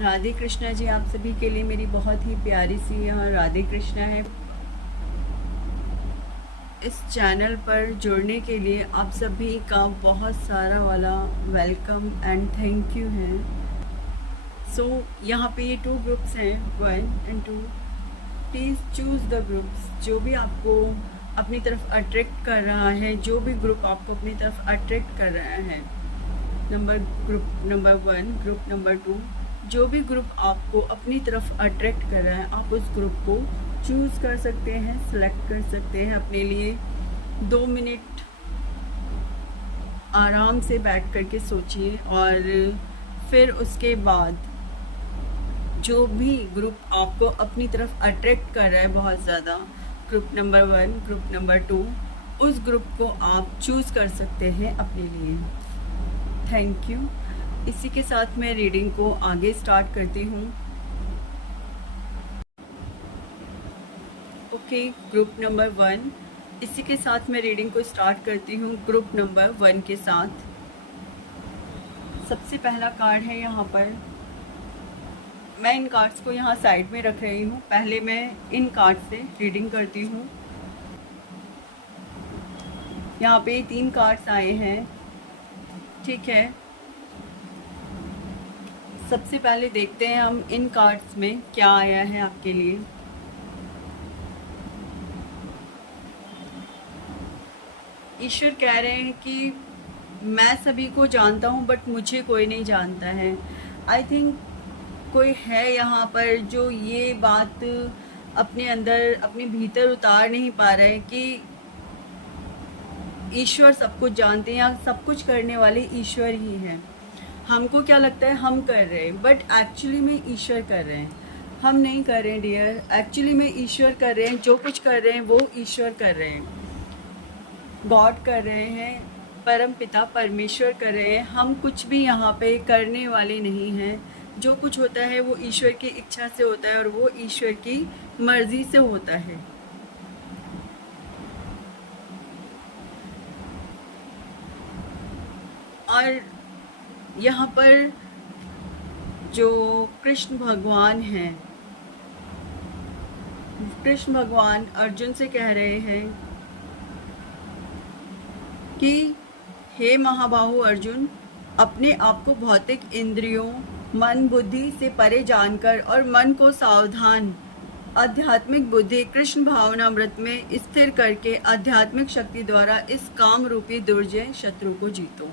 राधे कृष्णा जी, आप सभी के लिए मेरी बहुत ही प्यारी सी यहाँ राधे कृष्णा है। इस चैनल पर जुड़ने के लिए आप सभी का बहुत सारा वाला वेलकम एंड थैंक यू है। यहाँ पे ये 2 ग्रुप्स हैं, 1 and 2। Please choose the groups जो भी आपको अपनी तरफ अट्रैक्ट कर रहा है, जो भी ग्रुप आपको अपनी तरफ अट्रैक्ट कर रहा है। ग्रुप नंबर 1, ग्रुप नंबर 2, जो भी ग्रुप आपको अपनी तरफ अट्रैक्ट कर रहा है, आप उस ग्रुप को चूज़ कर सकते हैं, सेलेक्ट कर सकते हैं। अपने लिए 2 मिनट आराम से बैठ कर के सोचिए और फिर उसके बाद जो भी ग्रुप आपको अपनी तरफ अट्रैक्ट कर रहा है बहुत ज़्यादा, ग्रुप नंबर 1, ग्रुप नंबर 2, उस ग्रुप को आप चूज़ कर सकते हैं अपने लिए। Thank you. इसी के साथ मैं रीडिंग को आगे स्टार्ट करती हूँ। ओके, ग्रुप नंबर 1, इसी के साथ मैं रीडिंग को स्टार्ट करती हूँ ग्रुप नंबर 1 के साथ। सबसे पहला कार्ड है यहाँ पर। मैं इन कार्ड्स को यहाँ साइड में रख रही हूँ। पहले मैं इन कार्ड से रीडिंग करती हूँ। यहाँ पे 3 कार्ड्स आए हैं, ठीक है। सबसे पहले देखते हैं हम इन कार्ड्स में क्या आया है आपके लिए। ईश्वर कह रहे हैं कि मैं सभी को जानता हूँ बट मुझे कोई नहीं जानता है। आई थिंक कोई है यहाँ पर जो ये बात अपने अंदर, अपने भीतर उतार नहीं पा रहा है कि ईश्वर सब कुछ जानते हैं या सब कुछ करने वाले ईश्वर ही हैं। हमको क्या लगता है हम कर रहे हैं, बट एक्चुअली में ईश्वर कर रहे हैं। हम नहीं कर रहे हैं डियर, एक्चुअली में ईश्वर कर रहे हैं। जो कुछ कर रहे हैं वो ईश्वर कर रहे हैं, गॉड कर रहे हैं, परम पिता परमेश्वर कर रहे हैं। हम कुछ भी यहाँ पे करने वाले नहीं हैं। जो कुछ होता है वो ईश्वर की इच्छा से होता है और वो ईश्वर की मर्जी से होता है। और यहाँ पर जो कृष्ण भगवान हैं, कृष्ण भगवान अर्जुन से कह रहे हैं कि हे महाबाहु अर्जुन, अपने आप को भौतिक इंद्रियों, मन बुद्धि से परे जानकर और मन को सावधान आध्यात्मिक बुद्धि कृष्ण भावनामृत में स्थिर करके आध्यात्मिक शक्ति द्वारा इस काम रूपी दुर्जय शत्रु को जीतो।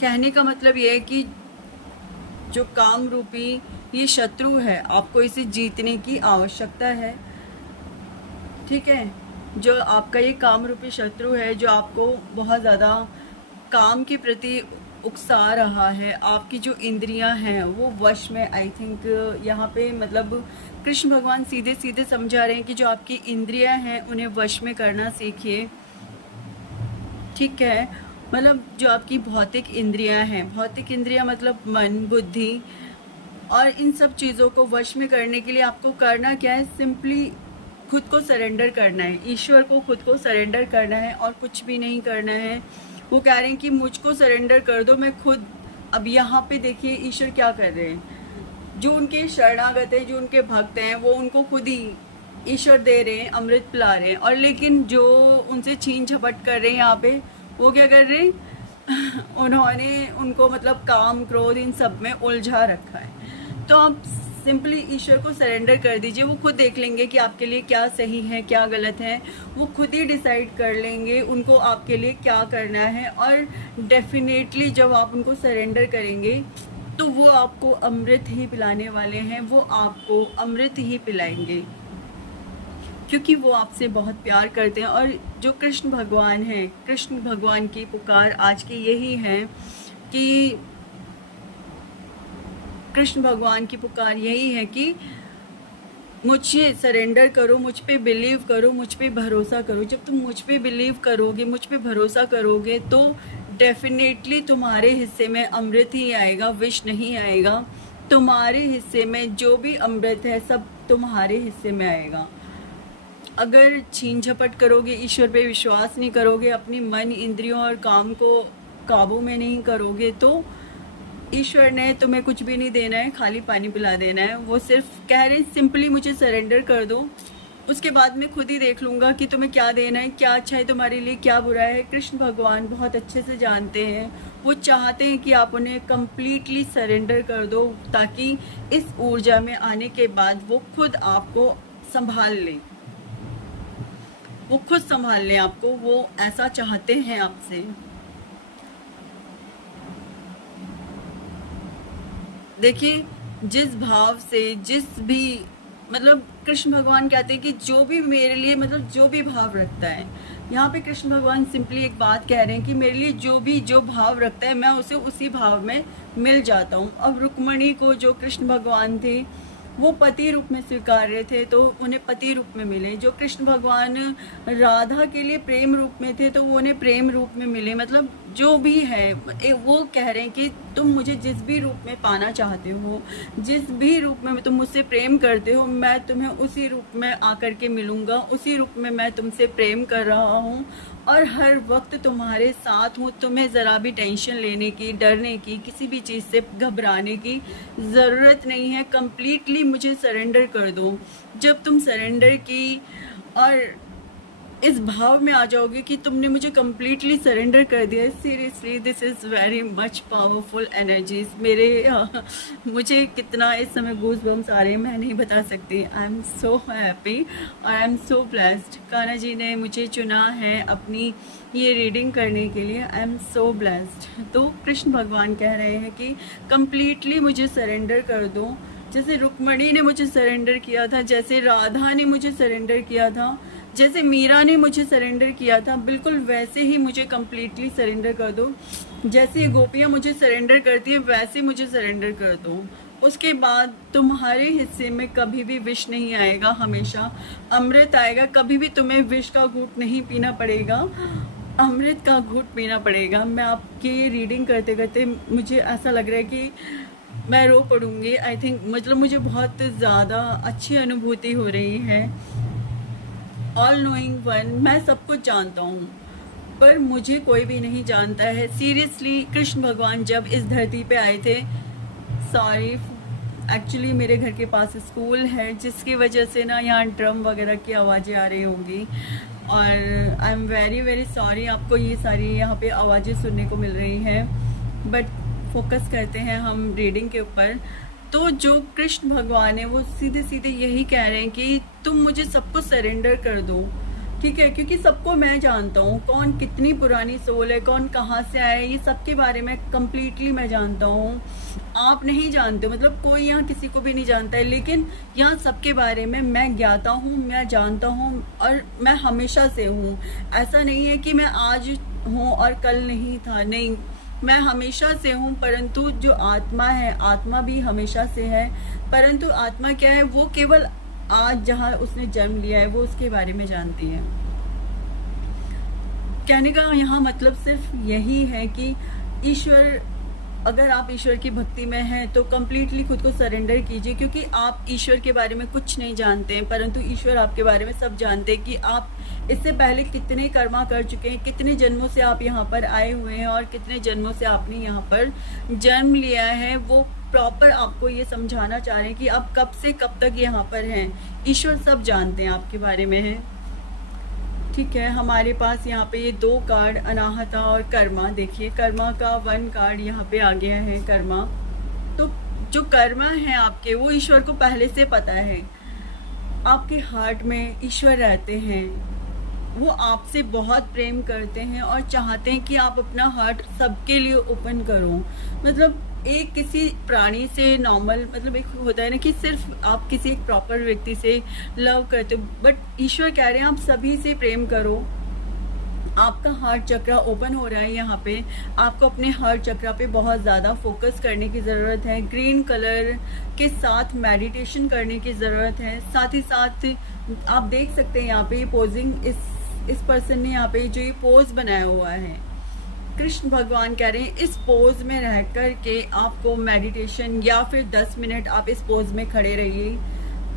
कहने का मतलब यह है कि जो काम रूपी ये शत्रु है, आपको इसे जीतने की आवश्यकता है, ठीक है। जो आपका ये काम रूपी शत्रु है, जो आपको बहुत ज़्यादा काम के प्रति उकसा रहा है, आपकी जो इंद्रियां हैं वो वश में, आई थिंक यहाँ पे मतलब कृष्ण भगवान सीधे सीधे समझा रहे हैं कि जो आपकी इंद्रियां हैं उन्हें वश में करना सीखिए, ठीक है। मतलब जो आपकी भौतिक इंद्रियां हैं, भौतिक इंद्रियां मतलब मन बुद्धि, और इन सब चीज़ों को वश में करने के लिए आपको करना क्या है, सिंपली खुद को सरेंडर करना है, ईश्वर को खुद को सरेंडर करना है और कुछ भी नहीं करना है। वो कह रहे हैं कि मुझको सरेंडर कर दो, मैं खुद। अब यहाँ पे देखिए ईश्वर क्या कर रहे हैं, जो उनके शरणागत है, जो उनके भक्त हैं, वो उनको खुद ही ईश्वर दे रहे हैं, अमृत पिला रहे हैं। और लेकिन जो उनसे छीन झपट कर रहे हैं यहाँ पे, वो क्या कर रहे हैं उन्होंने उनको मतलब काम क्रोध इन सब में उलझा रखा है। तो आप सिंपली ईश्वर को सरेंडर कर दीजिए, वो खुद देख लेंगे कि आपके लिए क्या सही है क्या गलत है। वो खुद ही डिसाइड कर लेंगे उनको आपके लिए क्या करना है। और डेफिनेटली जब आप उनको सरेंडर करेंगे तो वो आपको अमृत ही पिलाने वाले हैं, वो आपको अमृत ही पिलाएंगे, क्योंकि वो आपसे बहुत प्यार करते हैं। और जो कृष्ण भगवान हैं, कृष्ण भगवान की पुकार आज की यही है कि कृष्ण भगवान की पुकार यही है कि मुझे सरेंडर करो, मुझ पे बिलीव करो, मुझ पे भरोसा करो। जब तुम मुझ पे बिलीव करोगे, मुझ पे भरोसा करोगे, तो डेफिनेटली तुम्हारे हिस्से में अमृत ही आएगा, विष नहीं आएगा। तुम्हारे हिस्से में जो भी अमृत है सब तुम्हारे हिस्से में आएगा। अगर छीन झपट करोगे, ईश्वर पे विश्वास नहीं करोगे, अपनी मन इंद्रियों और काम को काबू में नहीं करोगे, तो ईश्वर ने तुम्हें कुछ भी नहीं देना है, खाली पानी पिला देना है। वो सिर्फ कह रहे हैं सिंपली मुझे सरेंडर कर दो, उसके बाद मैं खुद ही देख लूँगा कि तुम्हें क्या देना है, क्या अच्छा है तुम्हारे लिए, क्या बुरा है। कृष्ण भगवान बहुत अच्छे से जानते हैं। वो चाहते हैं कि आप उन्हें कम्प्लीटली सरेंडर कर दो, ताकि इस ऊर्जा में आने के बाद वो खुद आपको संभाल लें, वो खुद संभाल लें आपको। वो ऐसा चाहते हैं आपसे। देखिए, जिस भाव से, जिस भी मतलब कृष्ण भगवान कहते हैं कि जो भी मेरे लिए मतलब जो भी भाव रखता है, यहाँ पे कृष्ण भगवान सिंपली एक बात कह रहे हैं कि मेरे लिए जो भाव रखता है मैं उसे उसी भाव में मिल जाता हूँ। अब रुक्मणी को जो कृष्ण भगवान थे वो पति रूप में स्वीकार रहे थे, तो उन्हें पति रूप में मिले। जो कृष्ण भगवान राधा के लिए प्रेम रूप में थे, तो वो उन्हें प्रेम रूप में मिले। मतलब जो भी है वो कह रहे हैं कि तुम मुझे जिस भी रूप में पाना चाहते हो, जिस भी रूप में तुम मुझसे प्रेम करते हो, मैं तुम्हें उसी रूप में आकर के मिलूंगा, उसी रूप में मैं तुमसे प्रेम कर रहा हूँ और हर वक्त तुम्हारे साथ हूँ। तुम्हें ज़रा भी टेंशन लेने की, डरने की, किसी भी चीज़ से घबराने की ज़रूरत नहीं है। कम्प्लीटली मुझे सरेंडर कर दो। जब तुम सरेंडर की और इस भाव में आ जाओगे कि तुमने मुझे कम्प्लीटली सरेंडर कर दिया, seriously this is very much powerful energies. मुझे कितना इस समय गूज बम्स आ रहे हैं मैं नहीं बता सकती। आई एम सो हैप्पी और I am so blessed. Kanha ji ने मुझे चुना है अपनी ये रीडिंग करने के लिए। आई एम सो ब्लेस्ड। तो कृष्ण भगवान कह रहे हैं कि कम्प्लीटली मुझे सरेंडर कर दो। जैसे रुक्मणी ने मुझे सरेंडर किया था, जैसे राधा ने मुझे सरेंडर किया था, जैसे मीरा ने मुझे सरेंडर किया था, बिल्कुल वैसे ही मुझे कम्प्लीटली सरेंडर कर दो। जैसे गोपियाँ मुझे सरेंडर करती हैं वैसे मुझे सरेंडर कर दो। उसके बाद तुम्हारे हिस्से में कभी भी विष नहीं आएगा, हमेशा अमृत आएगा। कभी भी तुम्हें विष का घूंट नहीं पीना पड़ेगा, अमृत का घूंट पीना पड़ेगा। मैं आपकी रीडिंग करते करते मुझे ऐसा लग रहा है कि मैं रो पड़ूंगी। आई थिंक मतलब मुझे बहुत ज़्यादा अच्छी अनुभूति हो रही है। ऑल नोइंग वन, मैं सब कुछ जानता हूँ पर मुझे कोई भी नहीं जानता है। सीरियसली कृष्ण भगवान जब इस धरती पे आए थे, सॉरी एक्चुअली मेरे घर के पास स्कूल है जिसकी वजह से ना यहाँ ड्रम वगैरह की आवाज़ें आ रही होंगी और I am very very sorry आपको ये सारी यहाँ पे आवाज़ें सुनने को मिल रही हैं। बट फोकस करते हैं हम रीडिंग के ऊपर। तो जो कृष्ण भगवान है वो सीधे सीधे यही कह रहे हैं कि तुम मुझे सबको सरेंडर कर दो, ठीक है, क्योंकि सबको मैं जानता हूँ। कौन कितनी पुरानी सोल है, कौन कहाँ से आया है, ये सबके बारे में कम्प्लीटली मैं जानता हूँ। आप नहीं जानते, मतलब कोई यहाँ किसी को भी नहीं जानता है, लेकिन यहाँ सबके बारे में मैं ज्ञाता हूँ, मैं जानता हूँ और मैं हमेशा से हूँ। ऐसा नहीं है कि मैं आज हूँ और कल नहीं था, नहीं, मैं हमेशा से हूँ। परंतु जो आत्मा है, आत्मा भी हमेशा से है, परंतु आत्मा क्या है, वो केवल आज जहाँ उसने जन्म लिया है वो उसके बारे में जानती है। कहने का यहाँ मतलब सिर्फ यही है कि ईश्वर, अगर आप ईश्वर की भक्ति में हैं तो कम्प्लीटली खुद को सरेंडर कीजिए, क्योंकि आप ईश्वर के बारे में कुछ नहीं जानते हैं, परंतु ईश्वर आपके बारे में सब जानते हैं कि आप इससे पहले कितने कर्मा कर चुके हैं, कितने जन्मों से आप यहाँ पर आए हुए हैं और कितने जन्मों से आपने यहाँ पर जन्म लिया है। वो प्रॉपर आपको ये समझाना चाह रहे हैं कि आप कब से कब तक यहाँ पर हैं। ईश्वर सब जानते हैं आपके बारे में है, ठीक है। हमारे पास यहाँ पे ये दो कार्ड अनाहता और कर्मा, देखिए कर्मा का 1 कार्ड यहाँ पे आ गया है, कर्मा। तो जो कर्मा है आपके, वो ईश्वर को पहले से पता है। आपके हार्ट में ईश्वर रहते हैं, वो आपसे बहुत प्रेम करते हैं और चाहते हैं कि आप अपना हार्ट सबके लिए ओपन करो। मतलब एक किसी प्राणी से नॉर्मल, मतलब एक होता है ना कि सिर्फ आप किसी एक प्रॉपर व्यक्ति से लव करते हो, बट ईश्वर कह रहे हैं आप सभी से प्रेम करो। आपका हार्ट चक्रा ओपन हो रहा है यहाँ पे। आपको अपने हार्ट चक्रा पे बहुत ज़्यादा फोकस करने की ज़रूरत है। ग्रीन कलर के साथ मेडिटेशन करने की ज़रूरत है। साथ ही साथ आप देख सकते हैं यहाँ पे पोजिंग, इस पर्सन ने यहाँ पे जो ये पोज बनाया हुआ है, कृष्ण भगवान कह रहे हैं इस पोज में रह कर के आपको मेडिटेशन या फिर 10 मिनट आप इस पोज में खड़े रहिए,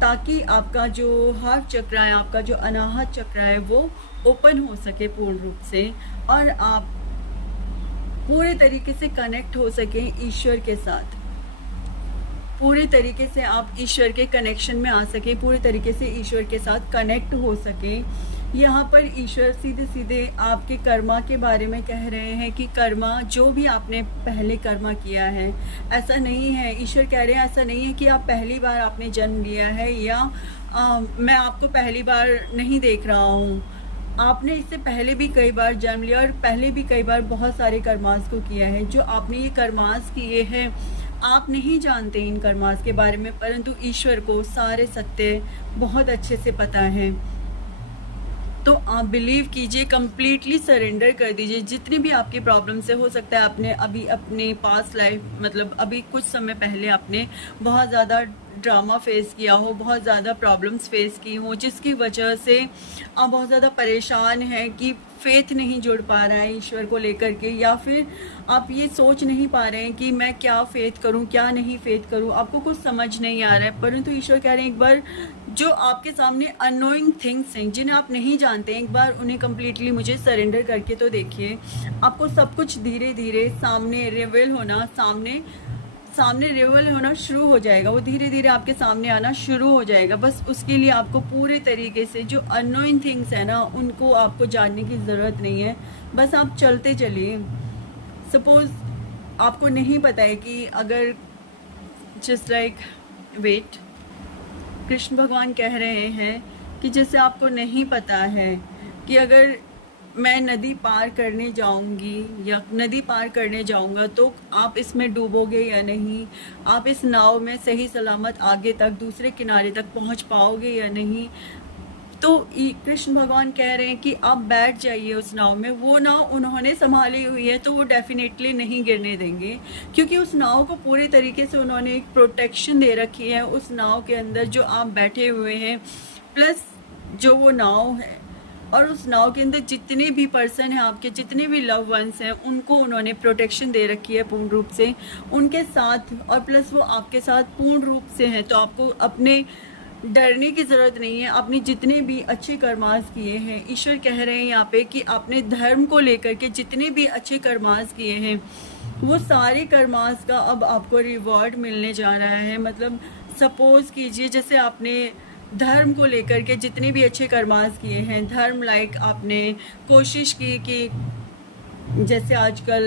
ताकि आपका जो हार्ट चक्र है, आपका जो अनाहत चक्र है, वो ओपन हो सके पूर्ण रूप से और आप पूरे तरीके से कनेक्ट हो सकें ईश्वर के साथ, पूरे तरीके से आप ईश्वर के कनेक्शन में आ सकें, पूरे तरीके से ईश्वर के साथ कनेक्ट हो सकें। यहाँ पर ईश्वर सीधे सीधे आपके कर्मा के बारे में कह रहे हैं कि कर्मा, जो भी आपने पहले कर्मा किया है, ऐसा नहीं है, ईश्वर कह रहे हैं ऐसा नहीं है कि आप पहली बार आपने जन्म लिया है या मैं आपको पहली बार नहीं देख रहा हूँ। आपने इससे पहले भी कई बार जन्म लिया और पहले भी कई बार बहुत सारे कर्मास को किया है। जो आपने ये कर्मास किए हैं, आप नहीं जानते इन कर्मास के बारे में, परंतु ईश्वर को सारे सत्य बहुत अच्छे से पता है। तो आप बिलीव कीजिए, कंप्लीटली सरेंडर कर दीजिए। जितनी भी आपकी प्रॉब्लम से हो सकता है आपने अभी अपने पास्ट लाइफ, मतलब अभी कुछ समय पहले आपने बहुत ज़्यादा ड्रामा फेस किया हो, बहुत ज़्यादा प्रॉब्लम्स फेस की हो, जिसकी वजह से आप बहुत ज़्यादा परेशान हैं कि फेथ नहीं जुड़ पा रहा है ईश्वर को लेकर के, या फिर आप ये सोच नहीं पा रहे हैं कि मैं क्या फेथ करूं, क्या नहीं फेथ करूं, आपको कुछ समझ नहीं आ रहा है। परंतु ईश्वर कह रहे हैं एक बार जो आपके सामने अननोइंग थिंग्स हैं, जिन्हें आप नहीं जानते हैं, एक बार उन्हें कम्प्लीटली मुझे सरेंडर करके तो देखिए। आपको सब कुछ धीरे धीरे सामने रिवील होना, सामने रिवील होना शुरू हो जाएगा। वो धीरे धीरे आपके सामने आना शुरू हो जाएगा। बस उसके लिए आपको पूरे तरीके से जो अननोइंग थिंग्स है ना, उनको आपको जानने की ज़रूरत नहीं है। बस आप चलते चलिए। सपोज़ आपको नहीं पता है कि अगर जस्ट लाइक वेट, कृष्ण भगवान कह रहे हैं कि जैसे आपको नहीं पता है कि अगर मैं नदी पार करने जाऊंगी या नदी पार करने जाऊंगा तो आप इसमें डूबोगे या नहीं, आप इस नाव में सही सलामत आगे तक दूसरे किनारे तक पहुंच पाओगे या नहीं। तो कृष्ण भगवान कह रहे हैं कि आप बैठ जाइए उस नाव में। वो नाव उन्होंने संभाली हुई है तो वो डेफिनेटली नहीं गिरने देंगे, क्योंकि उस नाव को पूरे तरीके से उन्होंने एक प्रोटेक्शन दे रखी है। उस नाव के अंदर जो आप बैठे हुए हैं, प्लस जो वो नाव है, और उस नाव के अंदर जितने भी पर्सन हैं, आपके जितने भी लव वंस हैं, उनको उन्होंने प्रोटेक्शन दे रखी है पूर्ण रूप से उनके साथ, और प्लस वो आपके साथ पूर्ण रूप से हैं। तो आपको अपने डरने की ज़रूरत नहीं है। आपने जितने भी अच्छे कर्मास किए हैं, ईश्वर कह रहे हैं यहाँ पे कि आपने धर्म को लेकर के जितने भी अच्छे कर्मास किए हैं, वो सारे कर्मास का अब आपको रिवॉर्ड मिलने जा रहा है। मतलब सपोज़ कीजिए जैसे आपने धर्म को लेकर के जितने भी अच्छे कर्मास किए हैं, धर्म लाइक आपने कोशिश की कि जैसे आजकल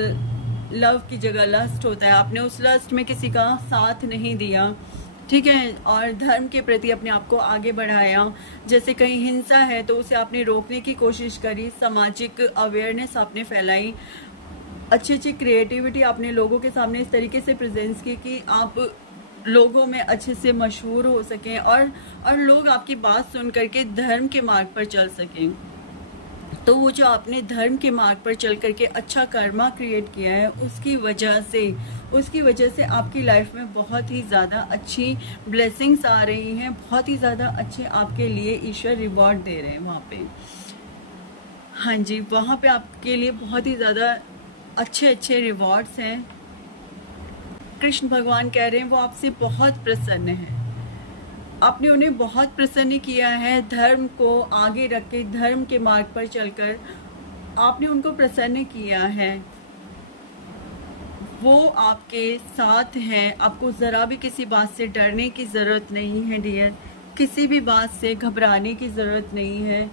लव की जगह लस्ट होता है, आपने उस लस्ट में किसी का साथ नहीं दिया, ठीक है, और धर्म के प्रति अपने आप को आगे बढ़ाया। जैसे कहीं हिंसा है तो उसे आपने रोकने की कोशिश करी, सामाजिक अवेयरनेस आपने फैलाई, अच्छी अच्छी क्रिएटिविटी आपने लोगों के सामने इस तरीके से प्रेजेंस की कि आप लोगों में अच्छे से मशहूर हो सकें और लोग आपकी बात सुन करके धर्म के मार्ग पर चल सकें। तो वो जो आपने धर्म के मार्ग पर चल करके अच्छा कर्मा क्रिएट किया है, उसकी वजह से आपकी लाइफ में बहुत ही ज़्यादा अच्छी ब्लेसिंग्स आ रही हैं, बहुत ही ज़्यादा अच्छे आपके लिए ईश्वर रिवॉर्ड दे रहे हैं वहाँ पे। हाँ जी, वहाँ पे आपके लिए बहुत ही ज़्यादा अच्छे रिवॉर्ड्स हैं। कृष्ण भगवान कह रहे हैं वो आपसे बहुत प्रसन्न है, आपने उन्हें बहुत प्रसन्न किया है। धर्म को आगे रख के, धर्म के मार्ग पर चलकर आपने उनको प्रसन्न किया है। वो आपके साथ हैं, आपको ज़रा भी किसी बात से डरने की ज़रूरत नहीं है डियर, किसी भी बात से घबराने की ज़रूरत नहीं है।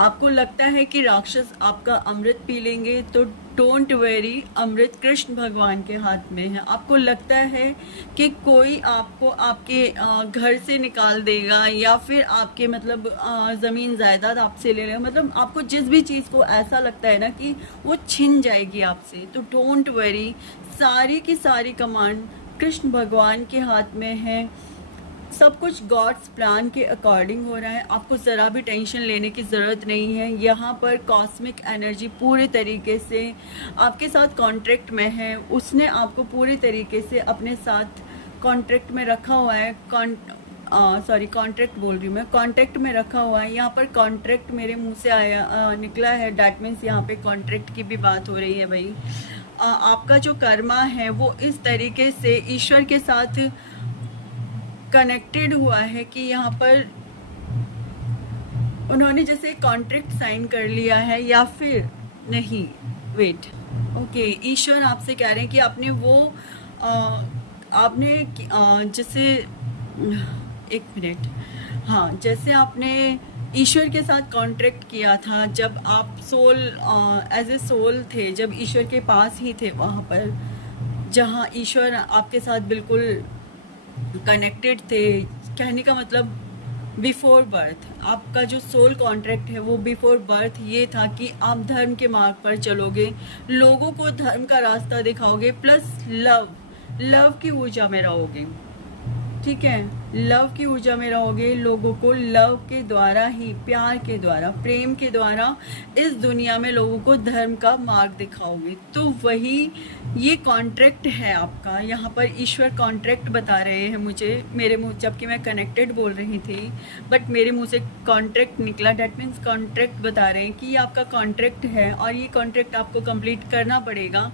आपको लगता है कि राक्षस आपका अमृत पी लेंगे, तो डोंट वेरी, अमृत कृष्ण भगवान के हाथ में है। आपको लगता है कि कोई आपको आपके घर से निकाल देगा या फिर आपके मतलब ज़मीन जायदाद आपसे ले लेगा, मतलब आपको जिस भी चीज़ को ऐसा लगता है ना कि वो छिन जाएगी आपसे, तो डोंट वेरी, सारी की सारी कमांड कृष्ण भगवान के हाथ में है। सब कुछ गॉड्स प्लान के अकॉर्डिंग हो रहा है, आपको ज़रा भी टेंशन लेने की ज़रूरत नहीं है। यहाँ पर कॉस्मिक एनर्जी पूरे तरीके से आपके साथ कॉन्ट्रैक्ट में है, उसने आपको पूरे तरीके से अपने साथ कॉन्ट्रैक्ट में रखा हुआ है। कॉन्ट्रैक्ट बोल रही हूँ मैं, कॉन्ट्रैक्ट में रखा हुआ है। यहाँ पर कॉन्ट्रैक्ट मेरे मुंह से निकला है, डैट मीन्स यहाँ पे कॉन्ट्रैक्ट की भी बात हो रही है भाई। आपका जो कर्मा है वो इस तरीके से ईश्वर के साथ कनेक्टेड हुआ है कि यहाँ पर उन्होंने जैसे कॉन्ट्रैक्ट साइन कर लिया है, या फिर नहीं, वेट। ओके, ईश्वर आपसे कह रहे हैं कि आपने वो आपने जैसे एक मिनट, हाँ, जैसे आपने ईश्वर के साथ कॉन्ट्रैक्ट किया था जब आप सोल एज ए सोल थे, जब ईश्वर के पास ही थे, वहाँ पर जहाँ ईश्वर आपके साथ बिल्कुल कनेक्टेड थे। कहने का मतलब बिफोर बर्थ आपका जो सोल कॉन्ट्रैक्ट है वो बिफोर बर्थ ये था कि आप धर्म के मार्ग पर चलोगे, लोगों को धर्म का रास्ता दिखाओगे, प्लस लव की ऊर्जा में रहोगे। ठीक है, लव की ऊर्जा में रहोगे, लोगों को लव के द्वारा ही, प्यार के द्वारा, प्रेम के द्वारा इस दुनिया में लोगों को धर्म का मार्ग दिखाओगे। तो वही ये कॉन्ट्रैक्ट है आपका। यहाँ पर ईश्वर कॉन्ट्रैक्ट बता रहे हैं मुझे, मेरे मुंह, जबकि मैं कनेक्टेड बोल रही थी बट मेरे मुंह से कॉन्ट्रैक्ट निकला। डैट मीन्स कॉन्ट्रैक्ट बता रहे हैं कि ये आपका कॉन्ट्रैक्ट है और ये कॉन्ट्रैक्ट आपको कंप्लीट करना पड़ेगा।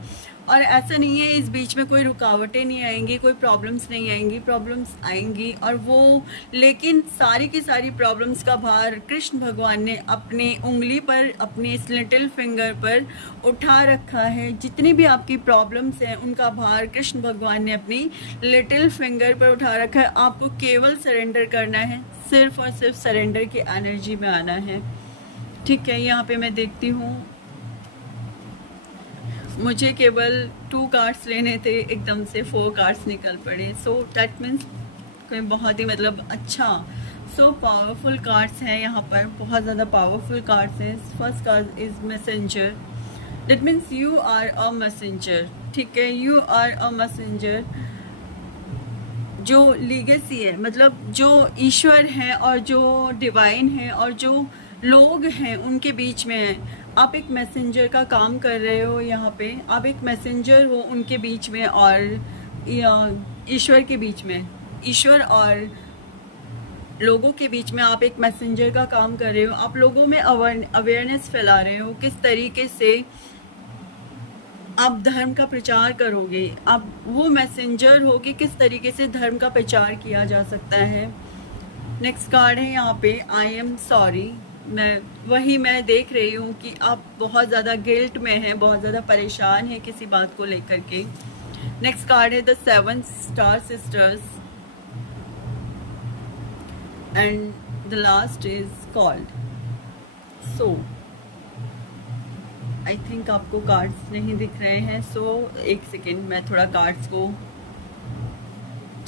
और ऐसा नहीं है इस बीच में कोई रुकावटें नहीं आएंगी, कोई प्रॉब्लम्स नहीं आएंगी, प्रॉब्लम्स आएंगी और वो, लेकिन सारी की सारी प्रॉब्लम्स का भार कृष्ण भगवान ने अपनी उंगली पर, अपने इस लिटिल फिंगर पर उठा रखा है। जितनी भी आपकी प्रॉब्लम्स हैं उनका भार कृष्ण भगवान ने अपनी लिटिल फिंगर पर उठा रखा है। आपको केवल सरेंडर करना है, सिर्फ और सिर्फ सरेंडर की एनर्जी में आना है। ठीक है, यहाँ पे मैं देखती हूँ, मुझे केवल 2 कार्ड्स लेने थे, एकदम से 4 कार्ड्स निकल पड़े। सो दैट मीन्स कोई बहुत ही मतलब अच्छा, सो पावरफुल कार्ड्स हैं यहाँ पर, बहुत ज़्यादा पावरफुल कार्ड्स हैं। First card is messenger. That means you are a messenger. ठीक है, यू आर अ मैसेंजर। जो लीगेसी है, मतलब जो ईश्वर है और जो डिवाइन है और जो लोग हैं उनके बीच में है। आप एक मैसेंजर का काम कर रहे हो यहाँ पे, आप एक मैसेंजर हो उनके बीच में और ईश्वर के बीच में, ईश्वर और लोगों के बीच में आप एक मैसेंजर का काम कर रहे हो। आप लोगों में अवेयरनेस फैला रहे हो, किस तरीके से आप धर्म का प्रचार करोगे। आप वो मैसेंजर हो कि किस तरीके से धर्म का प्रचार किया जा सकता है। नेक्स्ट कार्ड है यहाँ पे, आई एम सॉरी। मैं देख रही हूँ कि आप बहुत ज़्यादा गिल्ट में हैं, बहुत ज़्यादा परेशान हैं किसी बात को लेकर के। नेक्स्ट कार्ड है the 7 star sisters and the last is called. So I think आपको कार्ड्स नहीं दिख रहे हैं। सो एक सेकेंड, मैं थोड़ा कार्ड्स को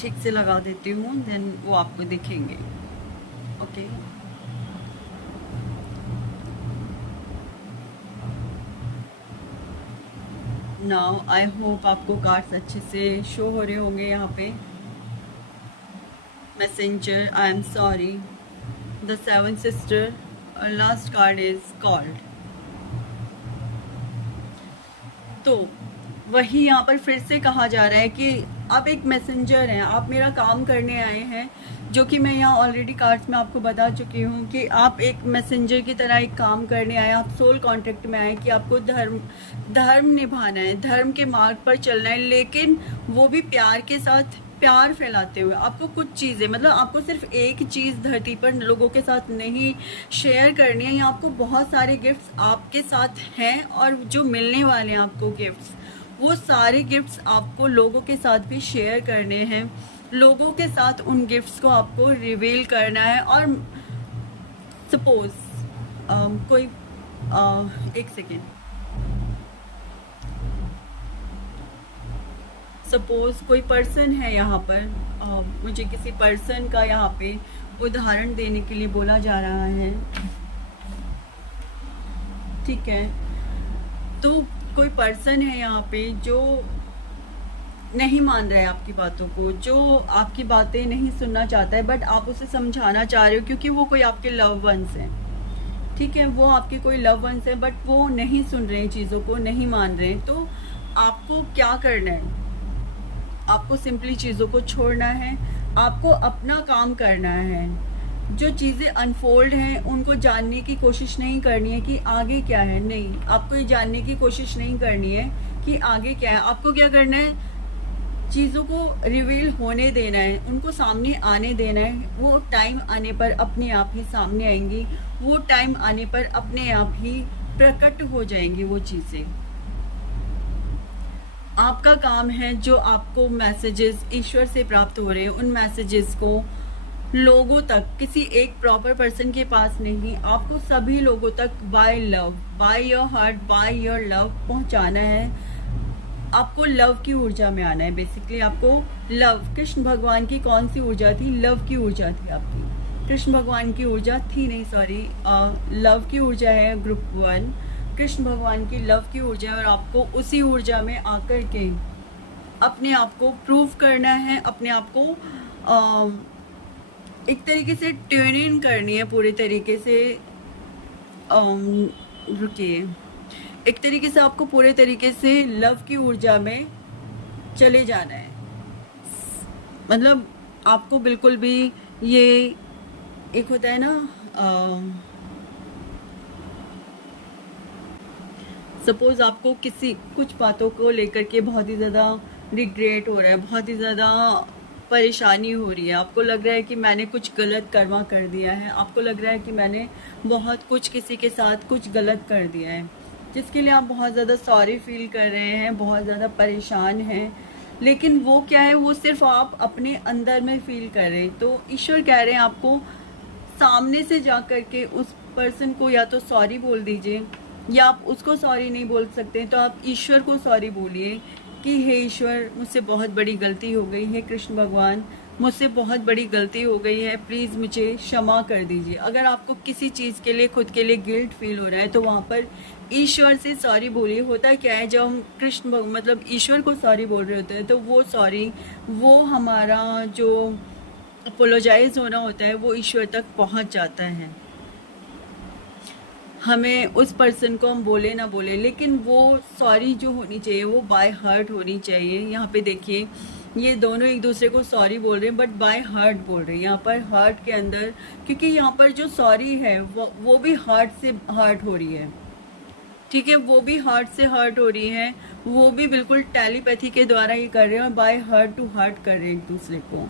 ठीक से लगा देती हूँ, देन वो आपको दिखेंगे। ओके, नाउ आई होप आपको कार्ड्स अच्छे से शो हो रहे होंगे यहाँ पे। Messenger, I am sorry, the 7 sister और लास्ट कार्ड इज कॉल्ड। तो वही यहाँ पर फिर से कहा जा रहा है कि आप एक मैसेंजर हैं, आप मेरा काम करने आए हैं, जो कि मैं यहाँ ऑलरेडी कार्ड्स में आपको बता चुकी हूँ कि आप एक मैसेंजर की तरह एक काम करने आए, आप सोल कॉन्ट्रैक्ट में आए कि आपको धर्म निभाना है, धर्म के मार्ग पर चलना है, लेकिन वो भी प्यार के साथ, प्यार फैलाते हुए। आपको कुछ चीज़ें, मतलब आपको सिर्फ एक चीज़ धरती पर लोगों के साथ नहीं शेयर करनी है, या आपको बहुत सारे गिफ्ट्स आपके साथ हैं और जो मिलने वाले हैं आपको गिफ्ट्स, वो सारे गिफ्ट्स आपको लोगों के साथ भी शेयर करने हैं। लोगों के साथ उन गिफ्ट्स को आपको रिवील करना है। और सपोज कोई एक सेकेंड, सपोज कोई पर्सन है यहाँ पर, मुझे किसी पर्सन का यहाँ पे उदाहरण देने के लिए बोला जा रहा है। ठीक है, तो कोई पर्सन है यहाँ पे जो नहीं मान रहा है आपकी बातों को, जो आपकी बातें नहीं सुनना चाहता है, बट आप उसे समझाना चाह रहे हो क्योंकि वो कोई आपके लव वंस हैं। ठीक है, वो आपके कोई लव वंस हैं बट वो नहीं सुन रहे हैं, चीज़ों को नहीं मान रहे हैं। तो आपको क्या करना है? आपको सिंपली चीज़ों को छोड़ना है, आपको अपना काम करना है। जो चीज़ें अनफोल्ड हैं उनको जानने की कोशिश नहीं करनी है कि आगे क्या है, नहीं, आपको ये जानने की कोशिश नहीं करनी है कि आगे क्या है। आपको क्या करना है? चीज़ों को रिवील होने देना है, उनको सामने आने देना है। वो टाइम आने पर अपने आप ही सामने आएंगी, वो टाइम आने पर अपने आप ही प्रकट हो जाएंगी वो चीज़ें। आपका काम है जो आपको मैसेजेस ईश्वर से प्राप्त हो रहे हैं, उन मैसेजेस को लोगों तक, किसी एक प्रॉपर पर्सन के पास नहीं, आपको सभी लोगों तक by love, by your heart, by your love पहुंचाना है। आपको लव की ऊर्जा में आना है। बेसिकली आपको लव, कृष्ण भगवान की कौन सी ऊर्जा थी? लव की ऊर्जा थी आपकी। कृष्ण भगवान की ऊर्जा थी नहीं, सॉरी, लव की ऊर्जा है ग्रुप 1। कृष्ण भगवान की लव की ऊर्जा है और आपको उसी ऊर्जा में आकर के अपने आप को प्रूव करना है, अपने आप को एक तरीके से ट्यून इन करनी है पूरे तरीके से। रुकिए, एक तरीके से आपको पूरे तरीके से लव की ऊर्जा में चले जाना है। मतलब आपको बिल्कुल भी ये एक होता है ना, सपोज आपको किसी कुछ बातों को लेकर के बहुत ही ज़्यादा रिग्रेट हो रहा है, बहुत ही ज़्यादा परेशानी हो रही है, आपको लग रहा है कि मैंने कुछ गलत कर्मा कर दिया है, आपको लग रहा है कि मैंने बहुत कुछ किसी के साथ कुछ गलत कर दिया है, जिसके लिए आप बहुत ज़्यादा सॉरी फील कर रहे हैं, बहुत ज़्यादा परेशान हैं। लेकिन वो क्या है, वो सिर्फ आप अपने अंदर में फील कर रहे हैं। तो ईश्वर कह रहे हैं आपको सामने से जा कर के उस पर्सन को या तो सॉरी बोल दीजिए, या आप उसको सॉरी नहीं बोल सकते तो आप ईश्वर को सॉरी बोलिए कि हे ईश्वर, मुझसे बहुत बड़ी गलती हो गई है, कृष्ण भगवान मुझसे बहुत बड़ी गलती हो गई है, प्लीज़ मुझे क्षमा कर दीजिए। अगर आपको किसी चीज़ के लिए, खुद के लिए गिल्ट फील हो रहा है तो वहाँ पर ईश्वर से सॉरी बोलिए। होता क्या है, जब हम कृष्ण मतलब ईश्वर को सॉरी बोल रहे होते हैं तो वो सॉरी, वो हमारा जो अपोलोजाइज होना होता है वो ईश्वर तक पहुँच जाता है। हमें उस पर्सन को हम बोले ना बोले, लेकिन वो सॉरी जो होनी चाहिए वो बाय हार्ट होनी चाहिए। यहाँ पे देखिए, ये दोनों एक दूसरे को सॉरी बोल रहे हैं बट बाय हार्ट बोल रहे हैं। यहाँ पर हार्ट के अंदर, क्योंकि यहाँ पर जो सॉरी है वो भी हार्ट से हार्ट हो रही है, ठीक है, वो भी हार्ट से हार्ट हो रही है, वो भी बिल्कुल टेलीपैथी के द्वारा ये कर रहे हैं और बाय हार्ट टू हार्ट कर रहे हैं एक दूसरे को।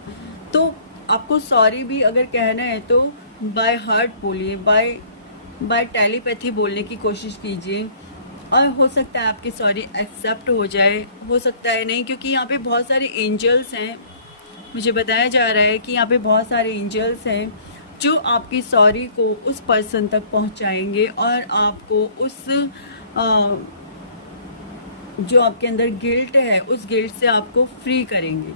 तो आपको सॉरी भी अगर कहना है तो बाय हार्ट बोलिए, बाय टेलीपैथी बोलने की कोशिश कीजिए, और हो सकता है आपकी सॉरी एक्सेप्ट हो जाए, हो सकता है नहीं, क्योंकि यहाँ पे बहुत सारे एंजल्स हैं। मुझे बताया जा रहा है कि यहाँ पे बहुत सारे एंजल्स हैं जो आपकी सॉरी को उस पर्सन तक पहुँचाएंगे और आपको उस जो आपके अंदर गिल्ट है उस गिल्ट से आपको फ्री करेंगे।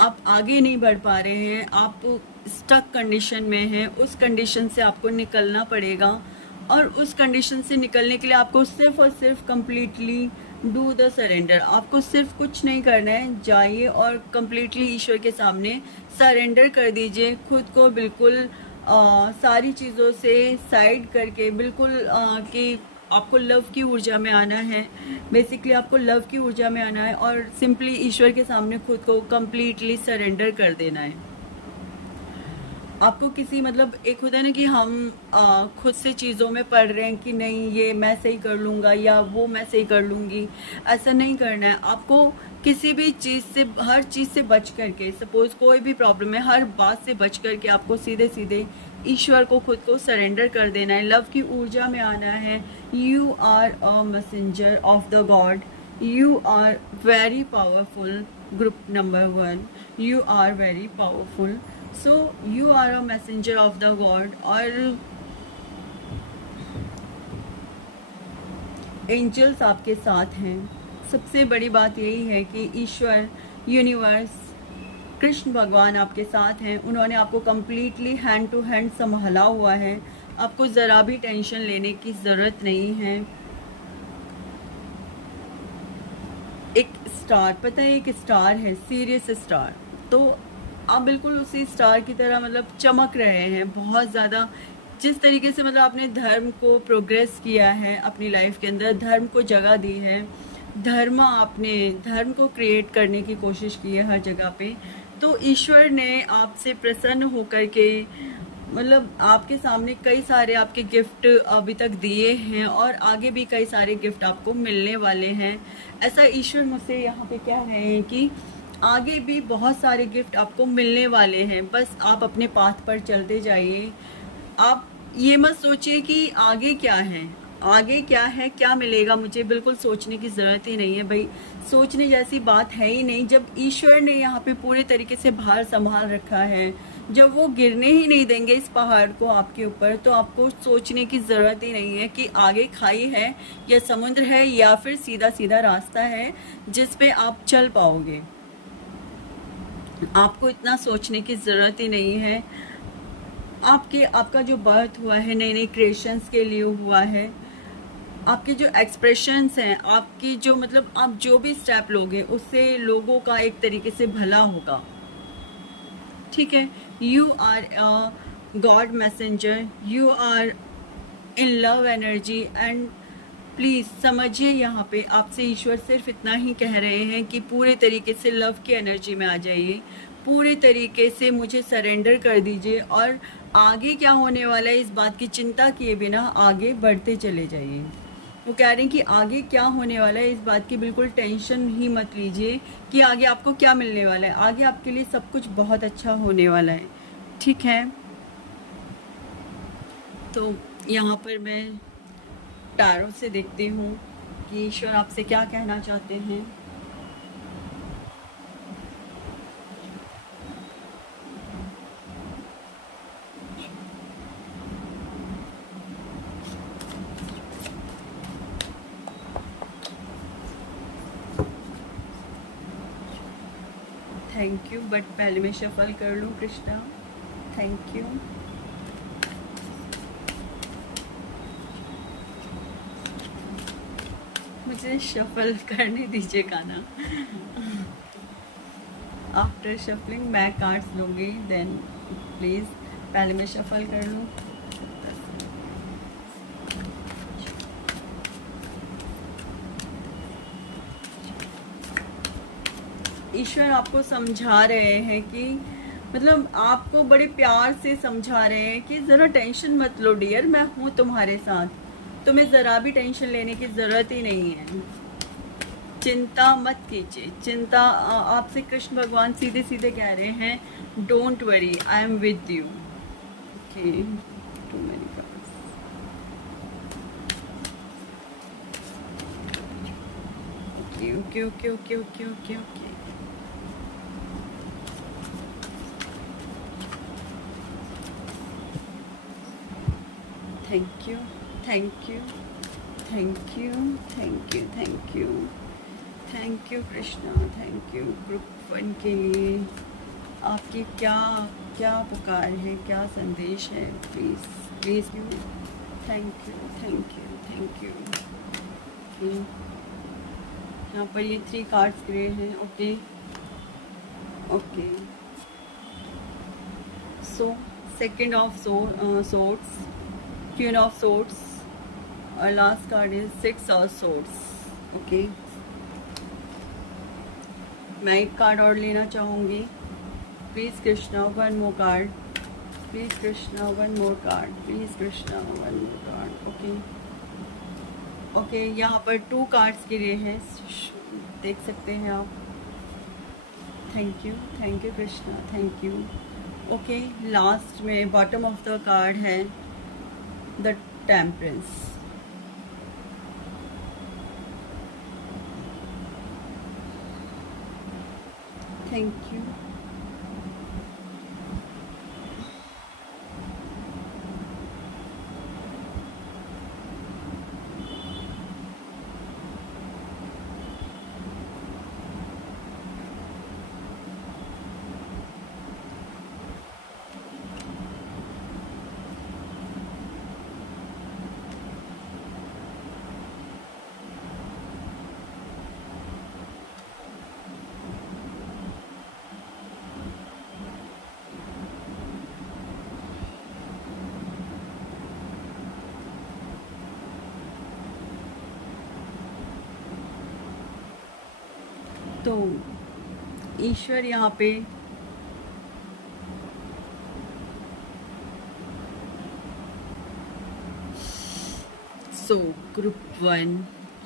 आप आगे नहीं बढ़ पा रहे हैं, आप स्टक कंडीशन में हैं, उस कंडीशन से आपको निकलना पड़ेगा। और उस कंडीशन से निकलने के लिए आपको सिर्फ और सिर्फ कंप्लीटली डू द सरेंडर। आपको सिर्फ कुछ नहीं करना है, जाइए और कंप्लीटली ईश्वर के सामने सरेंडर कर दीजिए खुद को, बिल्कुल सारी चीज़ों से साइड करके, बिल्कुल कि आपको लव की ऊर्जा में आना है। बेसिकली आपको लव की ऊर्जा में आना है और सिंपली ईश्वर के सामने खुद को कंप्लीटली सरेंडर कर देना है। आपको किसी, मतलब एक होता है ना कि हम खुद से चीज़ों में पढ़ रहे हैं कि नहीं ये मैं सही कर लूँगा या वो मैं सही कर लूँगी, ऐसा नहीं करना है। आपको किसी भी चीज़ से, हर चीज़ से बच करके, सपोज़ कोई भी प्रॉब्लम है, हर बात से बच करके आपको सीधे सीधे ईश्वर को खुद को सरेंडर कर देना है, लव की ऊर्जा में आना है। You are a messenger of the God, you are very powerful. Group number 1, you are very powerful, so you are a messenger of the God. और एंजल्स आपके साथ हैं। सबसे बड़ी बात यही है कि ईश्वर, यूनिवर्स, कृष्ण भगवान आपके साथ हैं। उन्होंने आपको कम्प्लीटली हैंड टू हैंड संभाला हुआ है, आपको ज़रा भी टेंशन लेने की ज़रूरत नहीं है। एक स्टार, पता है एक स्टार है, सीरियस स्टार, तो आप बिल्कुल उसी स्टार की तरह मतलब चमक रहे हैं बहुत ज़्यादा। जिस तरीके से मतलब आपने धर्म को प्रोग्रेस किया है अपनी लाइफ के अंदर, धर्म को जगह दी है, आपने धर्म को क्रिएट करने की कोशिश की है हर जगह पे, तो ईश्वर ने आपसे प्रसन्न होकर के मतलब आपके सामने कई सारे आपके गिफ्ट अभी तक दिए हैं और आगे भी कई सारे गिफ्ट आपको मिलने वाले हैं। ऐसा ईश्वर मुझसे यहाँ पे कह रहे हैं कि आगे भी बहुत सारे गिफ्ट आपको मिलने वाले हैं, बस आप अपने पाथ पर चलते जाइए। आप ये मत सोचिए कि आगे क्या है, आगे क्या है, क्या मिलेगा, मुझे बिल्कुल सोचने की ज़रूरत ही नहीं है भाई। सोचने जैसी बात है ही नहीं। जब ईश्वर ने यहाँ पे पूरे तरीके से भार संभाल रखा है, जब वो गिरने ही नहीं देंगे इस पहाड़ को आपके ऊपर, तो आपको सोचने की ज़रूरत ही नहीं है कि आगे खाई है या समुद्र है या फिर सीधा सीधा रास्ता है जिस पे आप चल पाओगे। आपको इतना सोचने की ज़रूरत ही नहीं है। आपका जो बर्थ हुआ है नई नई क्रिएशंस के लिए हुआ है। आपके जो एक्सप्रेशंस हैं, आपकी जो मतलब आप जो भी स्टेप लोगे उससे लोगों का एक तरीके से भला होगा। ठीक है, you are a God messenger, you are in love energy and please समझिए यहाँ पे आपसे ईश्वर सिर्फ इतना ही कह रहे हैं कि पूरे तरीके से लव की एनर्जी में आ जाइए, पूरे तरीके से मुझे सरेंडर कर दीजिए और आगे क्या होने वाला है इस बात की चिंता किए बिना आगे बढ़ते चले जाइए। वो कह रहे हैं कि आगे क्या होने वाला है इस बात की बिल्कुल टेंशन ही मत लीजिए कि आगे आपको क्या मिलने वाला है। आगे आपके लिए सब कुछ बहुत अच्छा होने वाला है। ठीक है, तो यहाँ पर मैं टैरो से देखती हूँ कि ईश्वर आपसे क्या कहना चाहते हैं। थैंक यू, बट पहले मैं शफल कर लूँ कृष्णा। Thank you. मुझे शफल करने दीजिए गाना। आफ्टर शफलिंग मैं कार्ड्स लूँगी, देन प्लीज़ पहले मैं शफल कर लूँ। ईश्वर आपको समझा रहे हैं कि मतलब आपको बड़े प्यार से समझा रहे हैं कि ज़रा टेंशन मत लो डियर, मैं हूँ तुम्हारे साथ, तुम्हें ज़रा भी टेंशन लेने की ज़रूरत ही नहीं है। चिंता मत कीजिए। चिंता आपसे कृष्ण भगवान सीधे सीधे कह रहे हैं don't worry, I am with you. Okay, too many cards. Okay okay okay okay okay okay okay. Thank you thank you thank you thank you thank you thank you Krishna, thank you. Group 1 के लिए आपकी क्या क्या पुकार है, क्या संदेश है, please please you. Thank you thank you thank you. यहाँ पर ये 3 कार्ड्स गिरे हैं। Okay okay, so second of swords, queen of swords और last card is 6 of swords. Okay, मैं एक कार्ड और लेना चाहूँगी। Please Krishna one more card, please Krishna one more card, please Krishna one more card. Okay okay, यहाँ पर 2 कार्ड्स गिरे हैं, देख सकते हैं आप। Thank you Krishna, thank you. Okay, last में बॉटम ऑफ द कार्ड है द टेम्परेंस। Thank you. तो ईश्वर यहाँ पे ग्रुप 1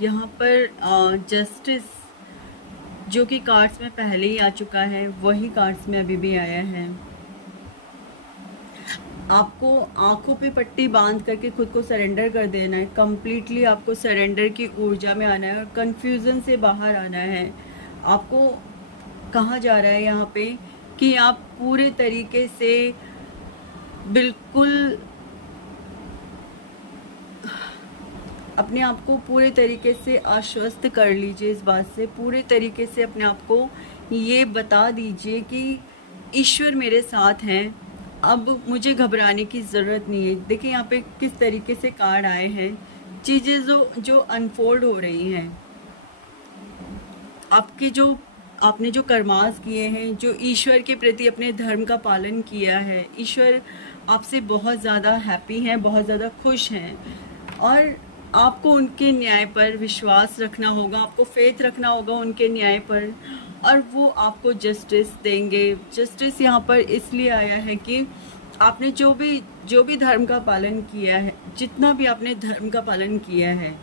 यहाँ पर जस्टिस जो कि कार्ड्स में पहले ही आ चुका है, वही कार्ड्स में अभी भी आया है। आपको आंखों पे पट्टी बांध करके खुद को सरेंडर कर देना है। कम्प्लीटली आपको सरेंडर की ऊर्जा में आना है और कन्फ्यूज़न से बाहर आना है। आपको कहा जा रहा है यहाँ पे कि आप पूरे तरीके से बिल्कुल अपने आप को पूरे तरीके से आश्वस्त कर लीजिए। इस बात से पूरे तरीके से अपने आप को ये बता दीजिए कि ईश्वर मेरे साथ हैं, अब मुझे घबराने की ज़रूरत नहीं है। देखिए यहाँ पे किस तरीके से कार्ड आए हैं, चीज़ें जो अनफोल्ड हो रही हैं। आपके जो आपने जो कर्मास किए हैं, जो ईश्वर के प्रति अपने धर्म का पालन किया है, ईश्वर आपसे बहुत ज़्यादा हैप्पी हैं, बहुत ज़्यादा खुश हैं। और आपको उनके न्याय पर विश्वास रखना होगा, आपको फेथ रखना होगा उनके न्याय पर, और वो आपको जस्टिस देंगे। जस्टिस यहाँ पर इसलिए आया है कि आपने जो भी धर्म का पालन किया है, जितना भी आपने धर्म का पालन किया है,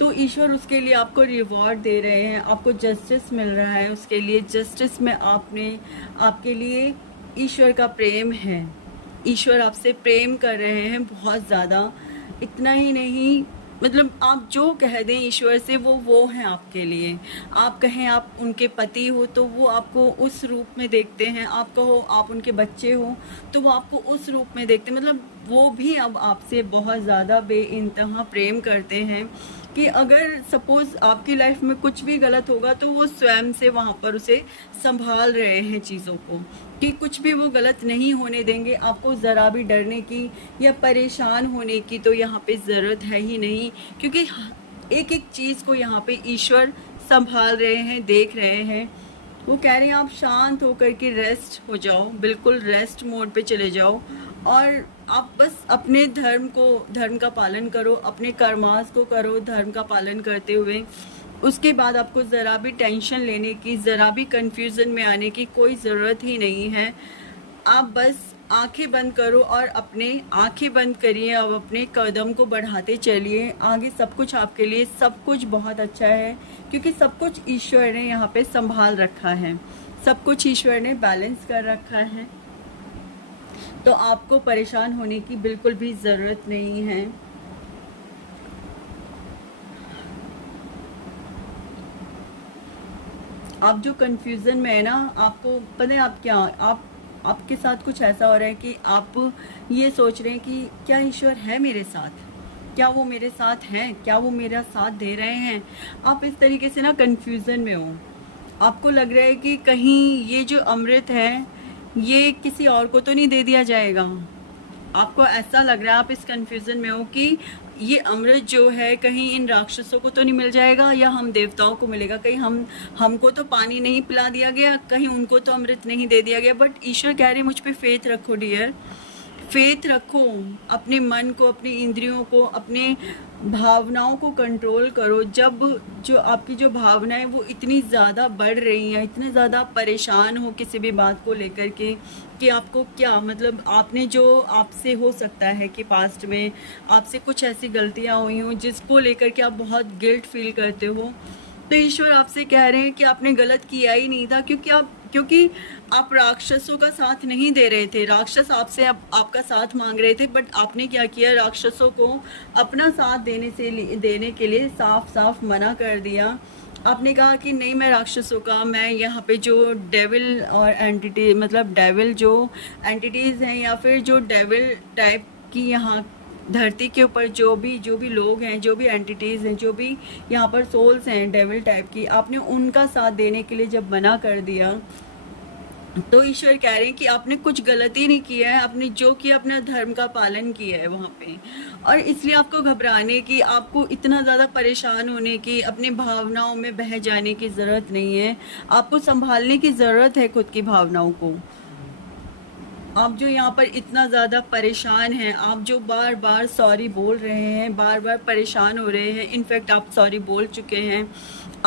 तो ईश्वर उसके लिए आपको रिवॉर्ड दे रहे हैं, आपको जस्टिस मिल रहा है। उसके लिए जस्टिस में आपके लिए ईश्वर का प्रेम है, ईश्वर आपसे प्रेम कर रहे हैं बहुत ज़्यादा। इतना ही नहीं, मतलब आप जो कह दें ईश्वर से वो हैं आपके लिए। आप कहें आप उनके पति हो तो वो आपको उस रूप में देखते हैं, आप कहो आप उनके बच्चे हो तो वो आपको उस रूप में देखते हैं। मतलब वो भी अब आपसे बहुत ज़्यादा बेइंतहा प्रेम करते हैं कि अगर सपोज़ आपकी लाइफ में कुछ भी गलत होगा तो वो स्वयं से वहाँ पर उसे संभाल रहे हैं चीज़ों को, कि कुछ भी वो गलत नहीं होने देंगे। आपको ज़रा भी डरने की या परेशान होने की तो यहाँ पे ज़रूरत है ही नहीं, क्योंकि एक एक चीज़ को यहाँ पे ईश्वर संभाल रहे हैं, देख रहे हैं। वो कह रहे हैं आप शांत होकर के रेस्ट हो जाओ, बिल्कुल रेस्ट मोड पे चले जाओ, और आप बस अपने धर्म का पालन करो, अपने कर्मास को करो धर्म का पालन करते हुए। उसके बाद आपको ज़रा भी टेंशन लेने की, ज़रा भी कन्फ्यूज़न में आने की कोई ज़रूरत ही नहीं है। आप बस आंखें बंद करो और अपने आंखें बंद करिए, अब अपने कदम को बढ़ाते चलिए आगे। सब कुछ आपके लिए, सब कुछ बहुत अच्छा है, क्योंकि सब कुछ ईश्वर ने यहाँ पे संभाल रखा है, सब कुछ ईश्वर ने बैलेंस कर रखा है। तो आपको परेशान होने की बिल्कुल भी ज़रूरत नहीं है। आप जो कंफ्यूजन में है ना, आपको पता है आप क्या, आपके साथ कुछ ऐसा हो रहा है कि आप ये सोच रहे हैं कि क्या ईश्वर है मेरे साथ, क्या वो मेरे साथ हैं, क्या वो मेरा साथ दे रहे हैं। आप इस तरीके से ना कंफ्यूजन में हो। आपको लग रहा है कि कहीं ये जो अमृत है ये किसी और को तो नहीं दे दिया जाएगा। आपको ऐसा लग रहा है, आप इस कंफ्यूजन में हो कि ये अमृत जो है कहीं इन राक्षसों को तो नहीं मिल जाएगा या हम देवताओं को मिलेगा। कहीं हमको तो पानी नहीं पिला दिया गया, कहीं उनको तो अमृत नहीं दे दिया गया। बट ईश्वर कह रहे मुझ पे फेथ रखो डियर, फेथ रखो। अपने मन को, अपनी इंद्रियों को, अपने भावनाओं को कंट्रोल करो। जब जो आपकी जो भावनाएं वो इतनी ज़्यादा बढ़ रही हैं, इतने ज़्यादा परेशान हो किसी भी बात को लेकर के कि आपको क्या, मतलब आपने जो आपसे हो सकता है कि पास्ट में आपसे कुछ ऐसी गलतियां हुई हों जिसको लेकर के आप बहुत गिल्ट फील करते हो, तो ईश्वर आपसे कह रहे हैं कि आपने गलत किया ही नहीं था, क्योंकि आप राक्षसों का साथ नहीं दे रहे थे। राक्षस आपसे आपका साथ मांग रहे थे, बट आपने क्या किया, राक्षसों को अपना साथ देने के लिए साफ साफ मना कर दिया। आपने कहा कि नहीं, मैं राक्षसों का, मैं यहाँ पे जो डेविल और एंटिटी, मतलब डेविल जो एंटिटीज़ हैं या फिर जो डेविल टाइप की यहाँ धरती के ऊपर जो भी लोग हैं, जो भी एंटिटीज़ हैं, जो भी यहाँ पर सोल्स हैं डेविल टाइप की, आपने उनका साथ देने के लिए जब मना कर दिया तो ईश्वर कह रहे हैं कि आपने कुछ गलती नहीं किया है, आपने जो किया अपना धर्म का पालन किया है वहाँ पे। और इसलिए आपको घबराने की, आपको इतना ज़्यादा परेशान होने की, अपनी भावनाओं में बह जाने की ज़रूरत नहीं है। आपको संभालने की ज़रूरत है खुद की भावनाओं को। आप जो यहाँ पर इतना ज़्यादा परेशान हैं, आप जो बार बार सॉरी बोल रहे हैं, बार बार परेशान हो रहे हैं, इनफैक्ट आप सॉरी बोल चुके हैं,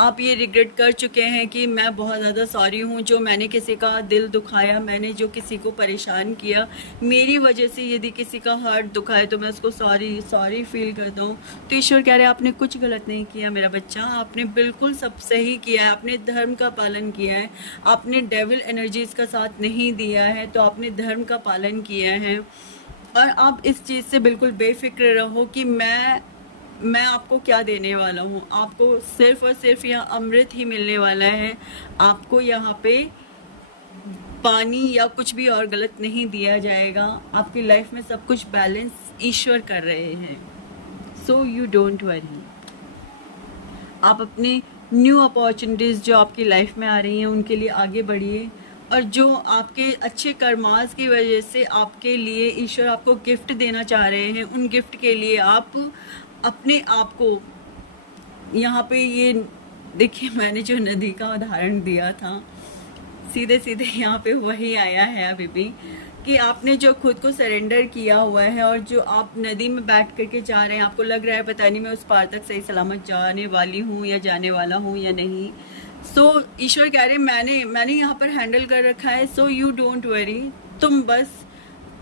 आप ये रिग्रेट कर चुके हैं कि मैं बहुत ज़्यादा सॉरी हूँ जो मैंने किसी का दिल दुखाया, मैंने जो किसी को परेशान किया, मेरी वजह से यदि किसी का हार्ट दुखाए तो मैं उसको सॉरी फील करता हूँ। तो ईश्वर कह रहे हैं आपने कुछ गलत नहीं किया मेरा बच्चा, आपने बिल्कुल सब सही किया है, आपने धर्म का पालन किया है, आपने डेविल एनर्जीज़ का साथ नहीं दिया है, तो आपने धर्म का पालन किया है। और आप इस चीज़ से बिल्कुल बेफिक्र रहो कि मैं आपको क्या देने वाला हूँ। आपको सिर्फ और सिर्फ यहाँ अमृत ही मिलने वाला है। आपको यहाँ पे पानी या कुछ भी और गलत नहीं दिया जाएगा। आपकी लाइफ में सब कुछ बैलेंस ईश्वर कर रहे हैं। So you don't worry. आप अपने न्यू अपॉर्चुनिटीज़ जो आपकी लाइफ में आ रही हैं उनके लिए आगे बढ़िए, और जो आपके अच्छे कर्मास की वजह से आपके लिए ईश्वर आपको गिफ्ट देना चाह रहे हैं, उन गिफ्ट के लिए आप अपने आप को यहाँ पे ये देखिए, मैंने जो नदी का उदाहरण दिया था सीधे सीधे यहाँ पे वही आया है अभी भी, कि आपने जो खुद को सरेंडर किया हुआ है और जो आप नदी में बैठ करके जा रहे हैं, आपको लग रहा है पता नहीं मैं उस पार तक सही सलामत जाने वाली हूँ या जाने वाला हूँ या नहीं। सो ईश्वर कह रहे मैंने यहाँ पर हैंडल कर रखा है। So you don't worry. तुम बस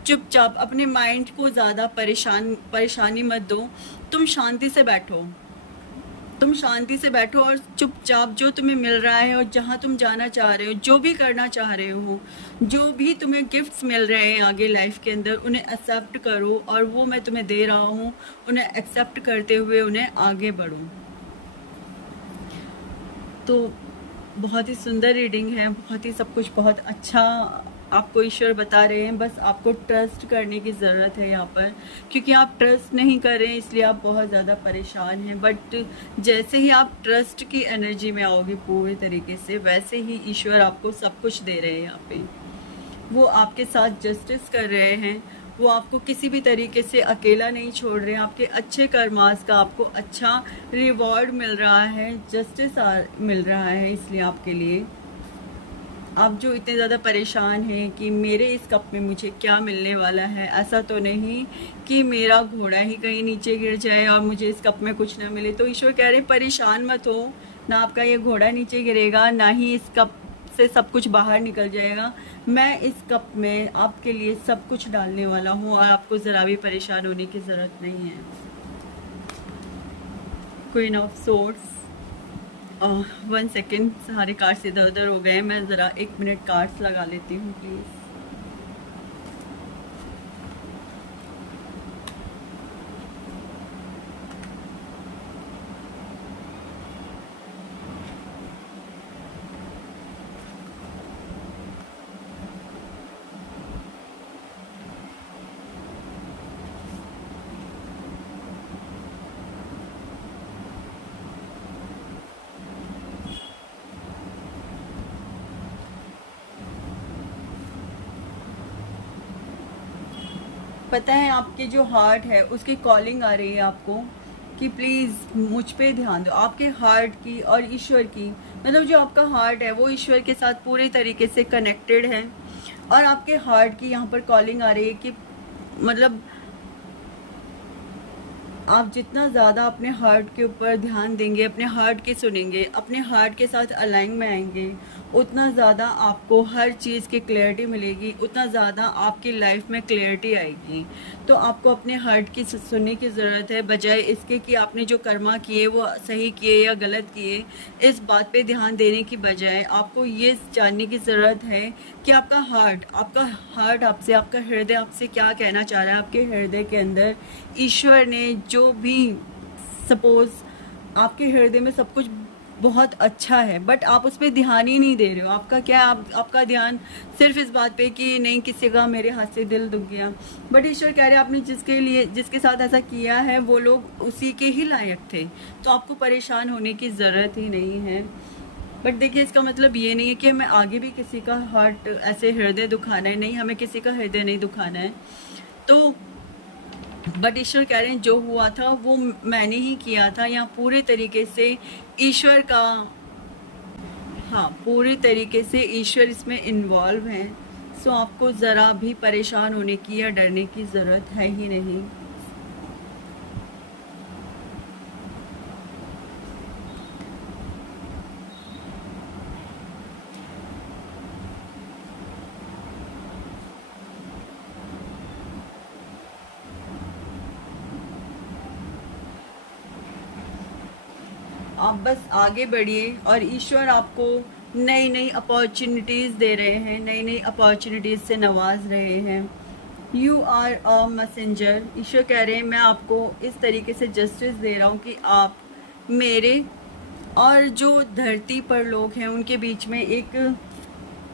चुपचाप अपने माइंड को ज़्यादा परेशानी मत दो। तुम शांति से बैठो, तुम शांति से बैठो और चुपचाप जो तुम्हें मिल रहा है और जहाँ तुम जाना चाह रहे हो, जो भी करना चाह रहे हो, जो भी तुम्हें गिफ्ट्स मिल रहे हैं आगे लाइफ के अंदर, उन्हें एक्सेप्ट करो। और वो मैं तुम्हें दे रहा हूँ, उन्हें एक्सेप्ट करते हुए उन्हें आगे बढ़ो। तो बहुत ही सुंदर रीडिंग है, बहुत ही सब कुछ बहुत अच्छा आपको ईश्वर बता रहे हैं। बस आपको ट्रस्ट करने की ज़रूरत है यहाँ पर, क्योंकि आप ट्रस्ट नहीं कर रहे हैं इसलिए आप बहुत ज़्यादा परेशान हैं। बट जैसे ही आप ट्रस्ट की एनर्जी में आओगे पूरे तरीके से, वैसे ही ईश्वर आपको सब कुछ दे रहे हैं। यहाँ पे वो आपके साथ जस्टिस कर रहे हैं, वो आपको किसी भी तरीके से अकेला नहीं छोड़ रहे हैं। आपके अच्छे कर्मास का आपको अच्छा रिवॉर्ड मिल रहा है, जस्टिस मिल रहा है। इसलिए आपके लिए, आप जो इतने ज़्यादा परेशान हैं कि मेरे इस कप में मुझे क्या मिलने वाला है, ऐसा तो नहीं कि मेरा घोड़ा ही कहीं नीचे गिर जाए और मुझे इस कप में कुछ ना मिले। तो ईश्वर कह रहे हैं परेशान मत हो, ना आपका ये घोड़ा नीचे गिरेगा, ना ही इस कप से सब कुछ बाहर निकल जाएगा। मैं इस कप में आपके लिए सब कुछ डालने वाला हूँ और आपको ज़रा भी परेशान होने की ज़रूरत नहीं है। Queen of swords. 1 सेकेंड, सारे कार्ड्स इधर उधर हो गए हैं। मैं ज़रा 1 मिनट कार्ड्स लगा लेती हूँ प्लीज़। पता है आपके जो हार्ट है उसकी कॉलिंग आ रही है आपको कि प्लीज़ मुझ पे ध्यान दो। आपके हार्ट की और ईश्वर की, मतलब जो आपका हार्ट है वो ईश्वर के साथ पूरे तरीके से कनेक्टेड है। और आपके हार्ट की यहाँ पर कॉलिंग आ रही है कि मतलब आप जितना ज़्यादा अपने हार्ट के ऊपर ध्यान देंगे, अपने हार्ट की सुनेंगे, अपने हार्ट के साथ अलाइन में आएंगे, उतना ज़्यादा आपको हर चीज़ की क्लैरिटी मिलेगी, उतना ज़्यादा आपकी लाइफ में क्लैरिटी आएगी। तो आपको अपने हार्ट की सुनने की ज़रूरत है, बजाय इसके कि आपने जो कर्मा किए वो सही किए या गलत किए। इस बात पे ध्यान देने की बजाय आपको ये जानने की ज़रूरत है कि आपका हार्ट आपसे, आपका हृदय आपसे क्या कहना चाह रहा है। आपके हृदय के अंदर ईश्वर ने जो भी, सपोज़ आपके हृदय में सब कुछ बहुत अच्छा है बट आप उस पर ध्यान ही नहीं दे रहे हो। आपका क्या, आपका ध्यान सिर्फ इस बात पे कि नहीं किसी का मेरे हाथ से दिल दुख गया। बट ईश्वर कह रहे हैं आपने जिसके साथ ऐसा किया है वो लोग उसी के ही लायक थे, तो आपको परेशान होने की ज़रूरत ही नहीं है। बट देखिए, इसका मतलब ये नहीं है कि हमें आगे भी किसी का हार्ट ऐसे हृदय दुखाना है, नहीं, हमें किसी का हृदय नहीं दुखाना है। तो बट ईश्वर कह रहे हैं जो हुआ था वो मैंने ही किया था। यहाँ पूरे तरीके से ईश्वर का, हाँ, पूरे तरीके से ईश्वर इसमें इन्वॉल्व हैं। सो आपको ज़रा भी परेशान होने की या डरने की ज़रूरत है ही नहीं। आप बस आगे बढ़िए और ईश्वर आपको नई नई अपॉर्चुनिटीज़ दे रहे हैं, नई नई अपॉर्चुनिटीज़ से नवाज रहे हैं। You are a messenger. ईश्वर कह रहे हैं मैं आपको इस तरीके से जस्टिस दे रहा हूँ कि आप मेरे और जो धरती पर लोग हैं उनके बीच में एक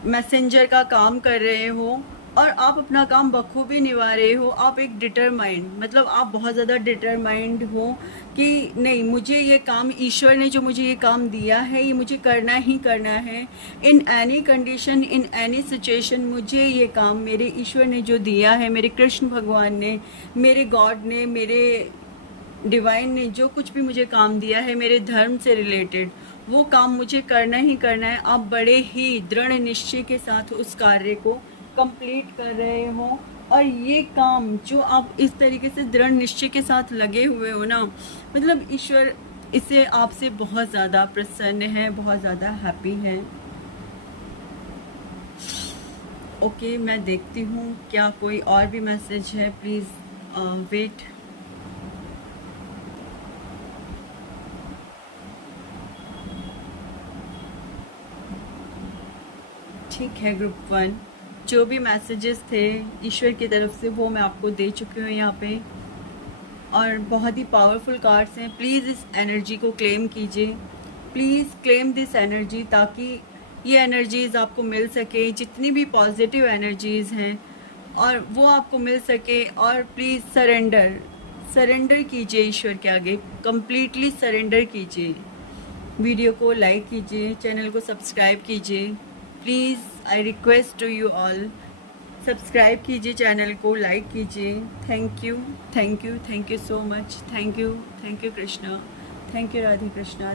मैसेंजर का काम कर रहे हो और आप अपना काम बखूबी निभा रहे हो। आप एक डिटरमाइंड, मतलब आप बहुत ज़्यादा डिटरमाइंड हो कि नहीं, मुझे ये काम, ईश्वर ने जो मुझे ये काम दिया है ये मुझे करना ही करना है। In any condition, in any situation मुझे ये काम मेरे ईश्वर ने जो दिया है, मेरे कृष्ण भगवान ने, मेरे गॉड ने, मेरे डिवाइन ने जो कुछ भी मुझे काम दिया है मेरे धर्म से रिलेटेड, वो काम मुझे करना ही करना है। आप बड़े ही दृढ़ निश्चय के साथ उस कार्य को कंप्लीट कर रहे हो और ये काम जो आप इस तरीके से दृढ़ निश्चय के साथ लगे हुए हो ना, मतलब ईश्वर इससे आपसे बहुत ज़्यादा प्रसन्न है, बहुत ज़्यादा हैप्पी है। ओके, मैं देखती हूँ क्या कोई और भी मैसेज है। Please wait. ठीक है, ग्रुप 1 जो भी मैसेजेस थे ईश्वर की तरफ से वो मैं आपको दे चुकी हूँ यहाँ पे, और बहुत ही पावरफुल कार्ड्स हैं। प्लीज़ इस एनर्जी को क्लेम कीजिए, प्लीज़ क्लेम दिस एनर्जी, ताकि ये एनर्जीज़ आपको मिल सके, जितनी भी पॉजिटिव एनर्जीज़ हैं और वो आपको मिल सके। और प्लीज़ सरेंडर कीजिए ईश्वर के आगे, कम्प्लीटली सरेंडर कीजिए। वीडियो को लाइक कीजिए, चैनल को सब्सक्राइब कीजिए। Please I request to you all, subscribe कीजिए, चैनल को लाइक कीजिए। Thank you, thank you, thank you so much. Thank you Krishna, thank you Radhe Krishna.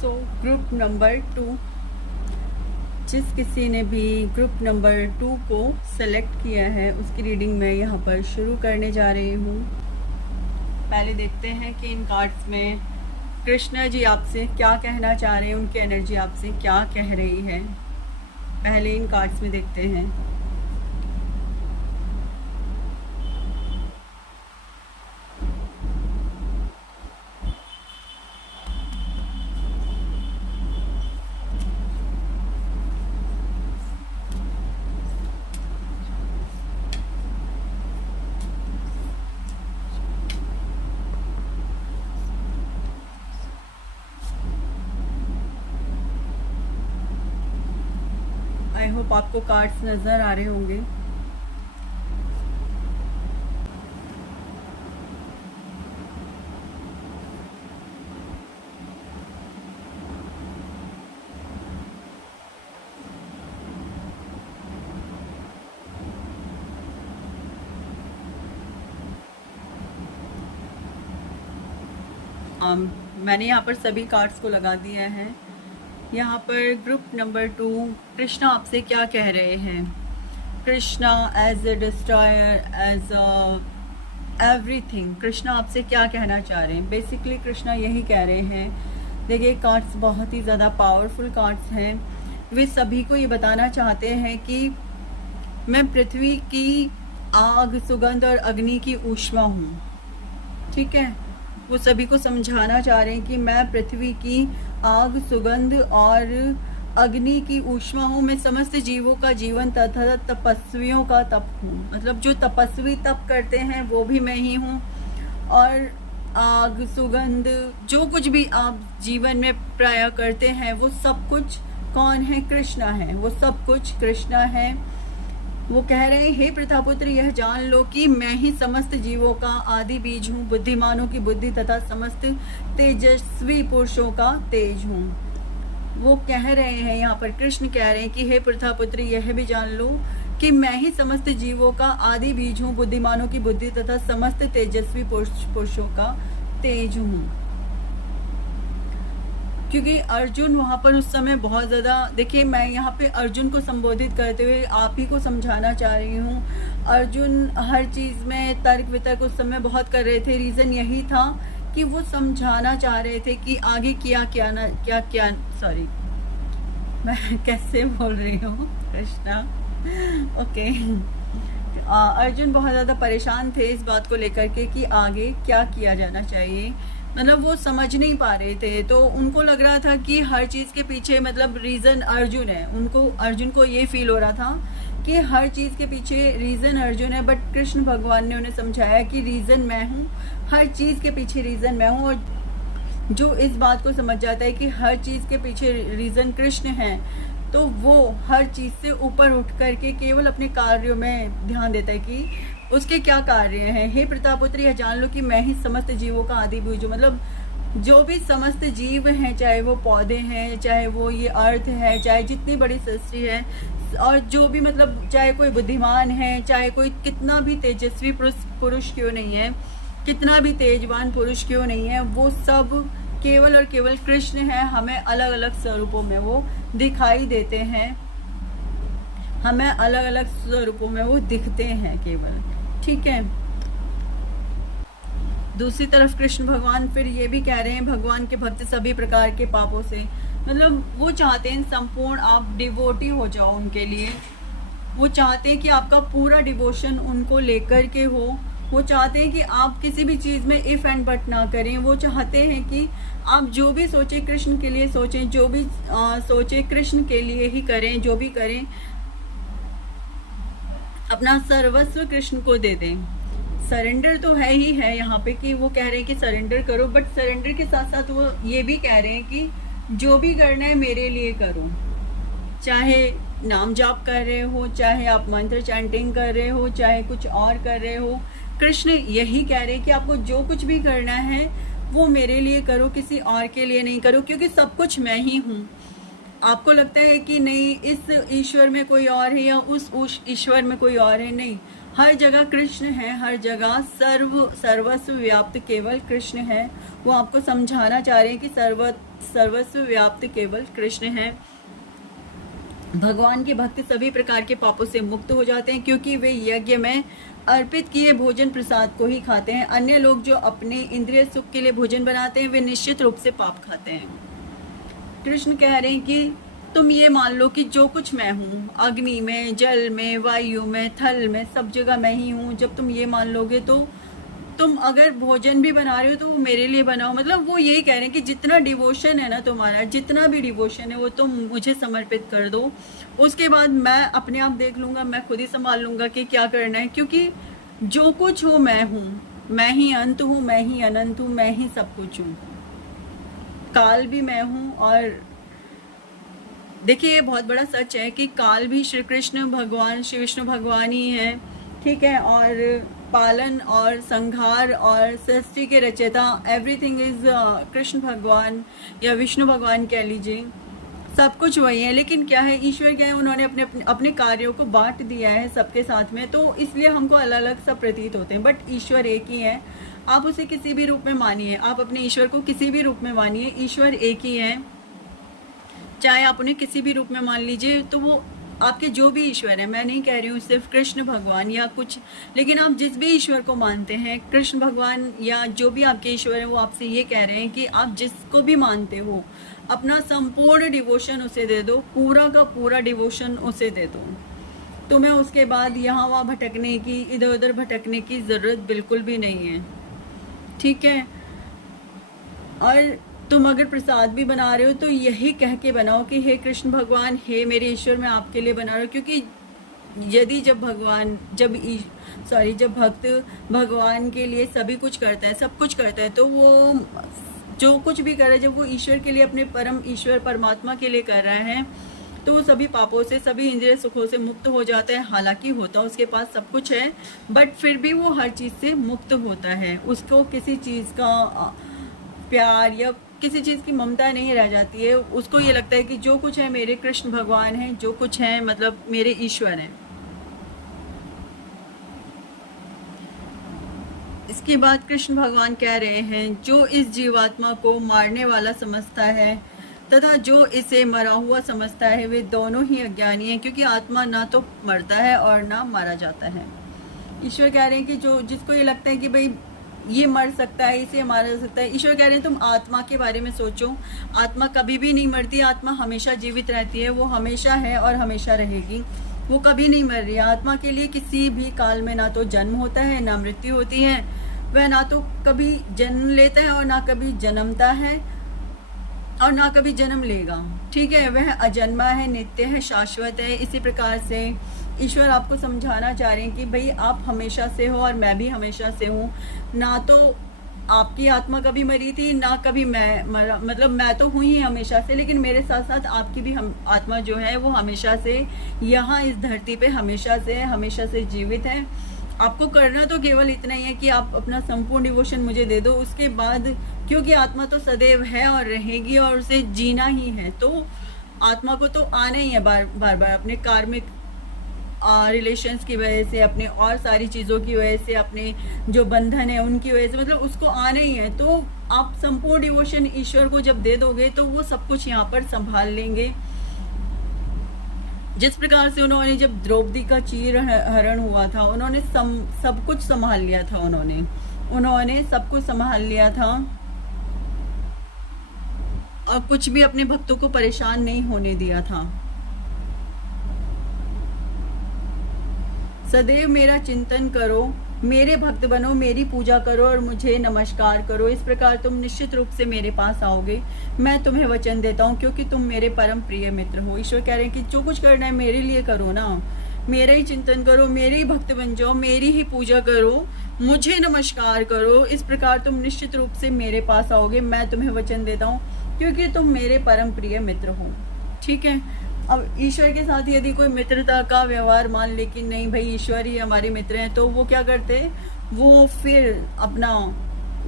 So group number 2, जिस किसी ने भी ग्रुप नंबर 2 को सेलेक्ट किया है उसकी रीडिंग मैं यहाँ पर शुरू करने जा रही हूँ। पहले देखते हैं कि इन कार्ड्स में कृष्णा जी आपसे क्या कहना चाह रहे हैं, उनकी एनर्जी आपसे क्या कह रही है। पहले इन कार्ड्स में देखते हैं। आई होप आपको कार्ड्स नज़र आ रहे होंगे। मैंने यहाँ पर सभी कार्ड्स को लगा दिया है। यहाँ पर ग्रुप नंबर 2 कृष्णा आपसे क्या कह रहे हैं। Krishna as a destroyer, as everything, Krishna आपसे क्या कहना चाह रहे हैं। बेसिकली कृष्णा यही कह रहे हैं, देखिए कार्ड्स बहुत ही ज़्यादा पावरफुल कार्ड्स हैं। वे सभी को ये बताना चाहते हैं कि मैं पृथ्वी की आग, सुगंध और अग्नि की ऊष्मा हूँ। ठीक है, वो सभी को समझाना चाह रहे हैं कि मैं पृथ्वी की आग, सुगंध और अग्नि की ऊष्मा हूँ। मैं समस्त जीवों का जीवन तथा तपस्वियों का तप हूँ। मतलब जो तपस्वी तप करते हैं वो भी मैं ही हूँ। और आग, सुगंध, जो कुछ भी आप जीवन में प्राय करते हैं वो सब कुछ कौन है? कृष्णा है। वो सब कुछ कृष्णा है। वो कह रहे हैं, हे प्रतापुत्र, यह जान लो कि मैं ही समस्त जीवों का आदि बीज हूँ, बुद्धिमानों की बुद्धि तथा समस्त तेजस्वी पुरुषों का तेज हूँ। वो कह रहे हैं, यहाँ पर कृष्ण कह रहे हैं कि हे प्रतापुत्र, यह भी जान लो कि मैं ही समस्त जीवों का आदि बीज हूँ, बुद्धिमानों की बुद्धि तथा समस्त तेजस्वी पुरुषों का तेज हूँ। क्योंकि अर्जुन वहाँ पर उस समय बहुत ज़्यादा, देखिए मैं यहाँ पे अर्जुन को संबोधित करते हुए आप ही को समझाना चाह रही हूँ। अर्जुन हर चीज़ में तर्क वितर्क उस समय बहुत कर रहे थे। रीज़न यही था कि वो समझाना चाह रहे थे कि आगे क्या सॉरी मैं कैसे बोल रही हूँ कृष्णा। ओके, अर्जुन बहुत ज़्यादा परेशान थे इस बात को लेकर के कि आगे क्या किया जाना चाहिए। मतलब वो समझ नहीं पा रहे थे। तो उनको लग रहा था कि हर चीज़ के पीछे मतलब रीज़न अर्जुन है। उनको, अर्जुन को ये फील हो रहा था कि हर चीज़ के पीछे रीज़न अर्जुन है। बट कृष्ण भगवान ने उन्हें समझाया कि रीज़न मैं हूँ, हर चीज़ के पीछे रीज़न मैं हूँ। और जो इस बात को समझ जाता है कि हर चीज़ के पीछे रीज़न कृष्ण है, तो वो हर चीज़ से ऊपर उठ करके केवल अपने कार्यों में ध्यान देता है कि उसके क्या कार्य हैं। हे प्रतापुत्री, यह जान लो कि मैं ही समस्त जीवों का आदि बीज हूँ। मतलब जो भी समस्त जीव हैं, चाहे वो पौधे हैं, चाहे वो ये अर्थ है, चाहे जितनी बड़ी सृष्टि है, और जो भी मतलब चाहे कोई बुद्धिमान है, चाहे कोई कितना भी तेजस्वी पुरुष क्यों नहीं है, कितना भी तेजवान पुरुष क्यों नहीं है, वो सब केवल और केवल कृष्ण है। हमें अलग अलग स्वरूपों में वो दिखाई देते हैं, हमें अलग अलग स्वरूपों में वो दिखते हैं केवल, ठीक है। दूसरी तरफ कृष्ण भगवान फिर ये भी कह रहे हैं, भगवान के भक्त सभी प्रकार के पापों से, मतलब वो चाहते हैं संपूर्ण आप डिवोटी हो जाओ उनके लिए। वो चाहते हैं कि आपका पूरा डिवोशन उनको लेकर के हो। वो चाहते हैं कि आप किसी भी चीज़ में इफ़ एंड बट ना करें। वो चाहते हैं कि आप जो भी सोचें कृष्ण के लिए सोचें, जो भी सोचें कृष्ण के लिए ही करें, जो भी करें अपना सर्वस्व कृष्ण को दे दें। सरेंडर तो है ही है यहाँ पे कि वो कह रहे हैं कि सरेंडर करो, बट सरेंडर के साथ साथ वो ये भी कह रहे हैं कि जो भी करना है मेरे लिए करो। चाहे नाम जाप कर रहे हो, चाहे आप मंत्र चैंटिंग कर रहे हो, चाहे कुछ और कर रहे हो, कृष्ण यही कह रहे हैं कि आपको जो कुछ भी करना है वो मेरे लिए करो, किसी और के लिए नहीं करो, क्योंकि सब कुछ मैं ही हूँ। आपको लगता है कि नहीं इस ईश्वर में कोई और है या उस ईश्वर में कोई और है, नहीं, हर जगह कृष्ण है, हर जगह सर्वस्व व्याप्त केवल कृष्ण है। वो आपको समझाना चाह रहे हैं कि सर्वस्व व्याप्त केवल कृष्ण है। भगवान के भक्त सभी प्रकार के पापों से मुक्त हो जाते हैं, क्योंकि वे यज्ञ में अर्पित किए भोजन प्रसाद को ही खाते हैं। अन्य लोग जो अपने इंद्रिय सुख के लिए भोजन बनाते हैं, वे निश्चित रूप से पाप खाते हैं। कृष्ण कह रहे हैं कि तुम ये मान लो कि जो कुछ मैं हूँ, अग्नि में, जल में, वायु में, थल में, सब जगह मैं ही हूँ। जब तुम ये मान लोगे तो तुम अगर भोजन भी बना रहे हो तो वो मेरे लिए बनाओ। मतलब वो यही कह रहे हैं कि जितना डिवोशन है ना तुम्हारा, जितना भी डिवोशन है वो तुम मुझे समर्पित कर दो। उसके बाद मैं अपने आप देख लूँगा, मैं खुद ही संभाल लूँगा कि क्या करना है, क्योंकि जो कुछ हो मैं हूँ, मैं ही अंत हूँ, मैं ही अनंत हूँ, मैं ही सब कुछ हूँ, काल भी मैं हूँ। और देखिए ये बहुत बड़ा सच है कि काल भी श्री कृष्ण भगवान, श्री विष्णु भगवान ही है, ठीक है। और पालन और संहार और सृष्टि के रचयिता एवरीथिंग इज कृष्ण भगवान या विष्णु भगवान कह लीजिए, सब कुछ वही है। लेकिन क्या है, ईश्वर क्या है, उन्होंने अपने अपने अपने कार्यों को बांट दिया है सबके साथ में, तो इसलिए हमको अलग अलग सब प्रतीत होते हैं, बट ईश्वर एक ही है। आप उसे किसी भी रूप में मानिए, आप अपने ईश्वर को किसी भी रूप में मानिए, ईश्वर एक ही है। चाहे आप उन्हें किसी भी रूप में मान लीजिए, तो वो आपके जो भी ईश्वर है, मैं नहीं कह रही हूँ सिर्फ कृष्ण भगवान या कुछ, लेकिन आप जिस भी ईश्वर को मानते हैं, कृष्ण भगवान या जो भी आपके ईश्वर है, वो आपसे ये कह रहे हैं कि आप जिसको भी मानते हो अपना संपूर्ण डिवोशन उसे दे दो, पूरा का पूरा डिवोशन उसे दे दो। तुम्हें उसके बाद यहाँ वहाँ भटकने की, इधर उधर भटकने की ज़रूरत बिल्कुल भी नहीं है, ठीक है। और तुम अगर प्रसाद भी बना रहे हो तो यही कह के बनाओ कि हे कृष्ण भगवान, हे मेरे ईश्वर, मैं आपके लिए बना रहा हूँ। क्योंकि यदि जब भक्त भगवान के लिए सभी कुछ करता है, सब कुछ करता है, तो वो जो कुछ भी कर रहा है, जब वो ईश्वर के लिए, अपने परम ईश्वर परमात्मा के लिए कर रहा है, तो वो सभी पापों से, सभी इंद्रिय सुखों से मुक्त हो जाता है। हालांकि होता उसके पास सब कुछ है, बट फिर भी वो हर चीज़ से मुक्त होता है। उसको किसी चीज़ का प्यार या किसी चीज़ की ममता नहीं रह जाती है। उसको ये लगता है कि जो कुछ है मेरे कृष्ण भगवान हैं, जो कुछ है मतलब मेरे ईश्वर हैं। इसके बाद कृष्ण भगवान कह रहे हैं, जो इस जीवात्मा को मारने वाला समझता है तथा जो इसे मरा हुआ समझता है, वे दोनों ही अज्ञानी हैं, क्योंकि आत्मा ना तो मरता है और ना मारा जाता है। ईश्वर कह रहे हैं कि जो जिसको ये लगता है कि भाई ये मर सकता है, इसे मारा जा सकता है, ईश्वर कह रहे हैं तुम आत्मा के बारे में सोचो। आत्मा कभी भी नहीं मरती, आत्मा हमेशा जीवित रहती है, वो हमेशा है और हमेशा रहेगी, वो कभी नहीं मर रही है। आत्मा के लिए किसी भी काल में ना तो जन्म होता है, ना मृत्यु होती है, वह ना तो कभी जन्म लेता है और ना कभी जन्मता है और ना कभी जन्म लेगा, ठीक है। वह अजन्मा है, नित्य है, शाश्वत है। इसी प्रकार से ईश्वर आपको समझाना चाह रहे हैं कि भाई आप हमेशा से हो और मैं भी हमेशा से हूँ। ना तो आपकी आत्मा कभी मरी थी, ना कभी मैं मरा, मतलब मैं तो हुई ही हमेशा से, लेकिन मेरे साथ साथ आपकी भी आत्मा जो है वो हमेशा से यहाँ इस धरती पे हमेशा से जीवित है। आपको करना तो केवल इतना ही है कि आप अपना संपूर्ण डिवोशन मुझे दे दो। उसके बाद, क्योंकि आत्मा तो सदैव है और रहेगी और उसे जीना ही है, तो आत्मा को तो आना ही है बार बार अपने कार्मिक रिलेशंस की वजह से, अपने और सारी चीज़ों की वजह से, अपने जो बंधन है उनकी वजह से, मतलब उसको आना ही है। तो आप संपूर्ण डिवोशन ईश्वर को जब दे दोगे तो वो सब कुछ यहाँ पर संभाल लेंगे। जिस प्रकार से उन्होंने, जब द्रौपदी का चीर हरण हुआ था, उन्होंने सब कुछ संभाल लिया था, उन्होंने सब कुछ संभाल लिया था और कुछ भी अपने भक्तों को परेशान नहीं होने दिया था। सदैव मेरा चिंतन करो, मेरे भक्त बनो, मेरी पूजा करो और मुझे नमस्कार करो। इस प्रकार तुम निश्चित रूप से मेरे पास आओगे। मैं तुम्हें वचन देता हूँ, क्योंकि तुम मेरे परम प्रिय मित्र हो। ईश्वर कह रहे हैं कि जो कुछ करना है मेरे लिए करो ना, मेरा ही चिंतन करो, मेरे ही भक्त बन जाओ, मेरी ही पूजा करो, मुझे नमस्कार करो। इस प्रकार तुम निश्चित रूप से मेरे पास आओगे। मैं तुम्हें वचन देता हूँ, क्योंकि तुम मेरे परम प्रिय मित्र हो, ठीक है। अब ईश्वर के साथ यदि कोई मित्रता का व्यवहार मान ले कि नहीं भाई ईश्वर ही हमारे मित्र हैं, तो वो क्या करते, वो फिर अपना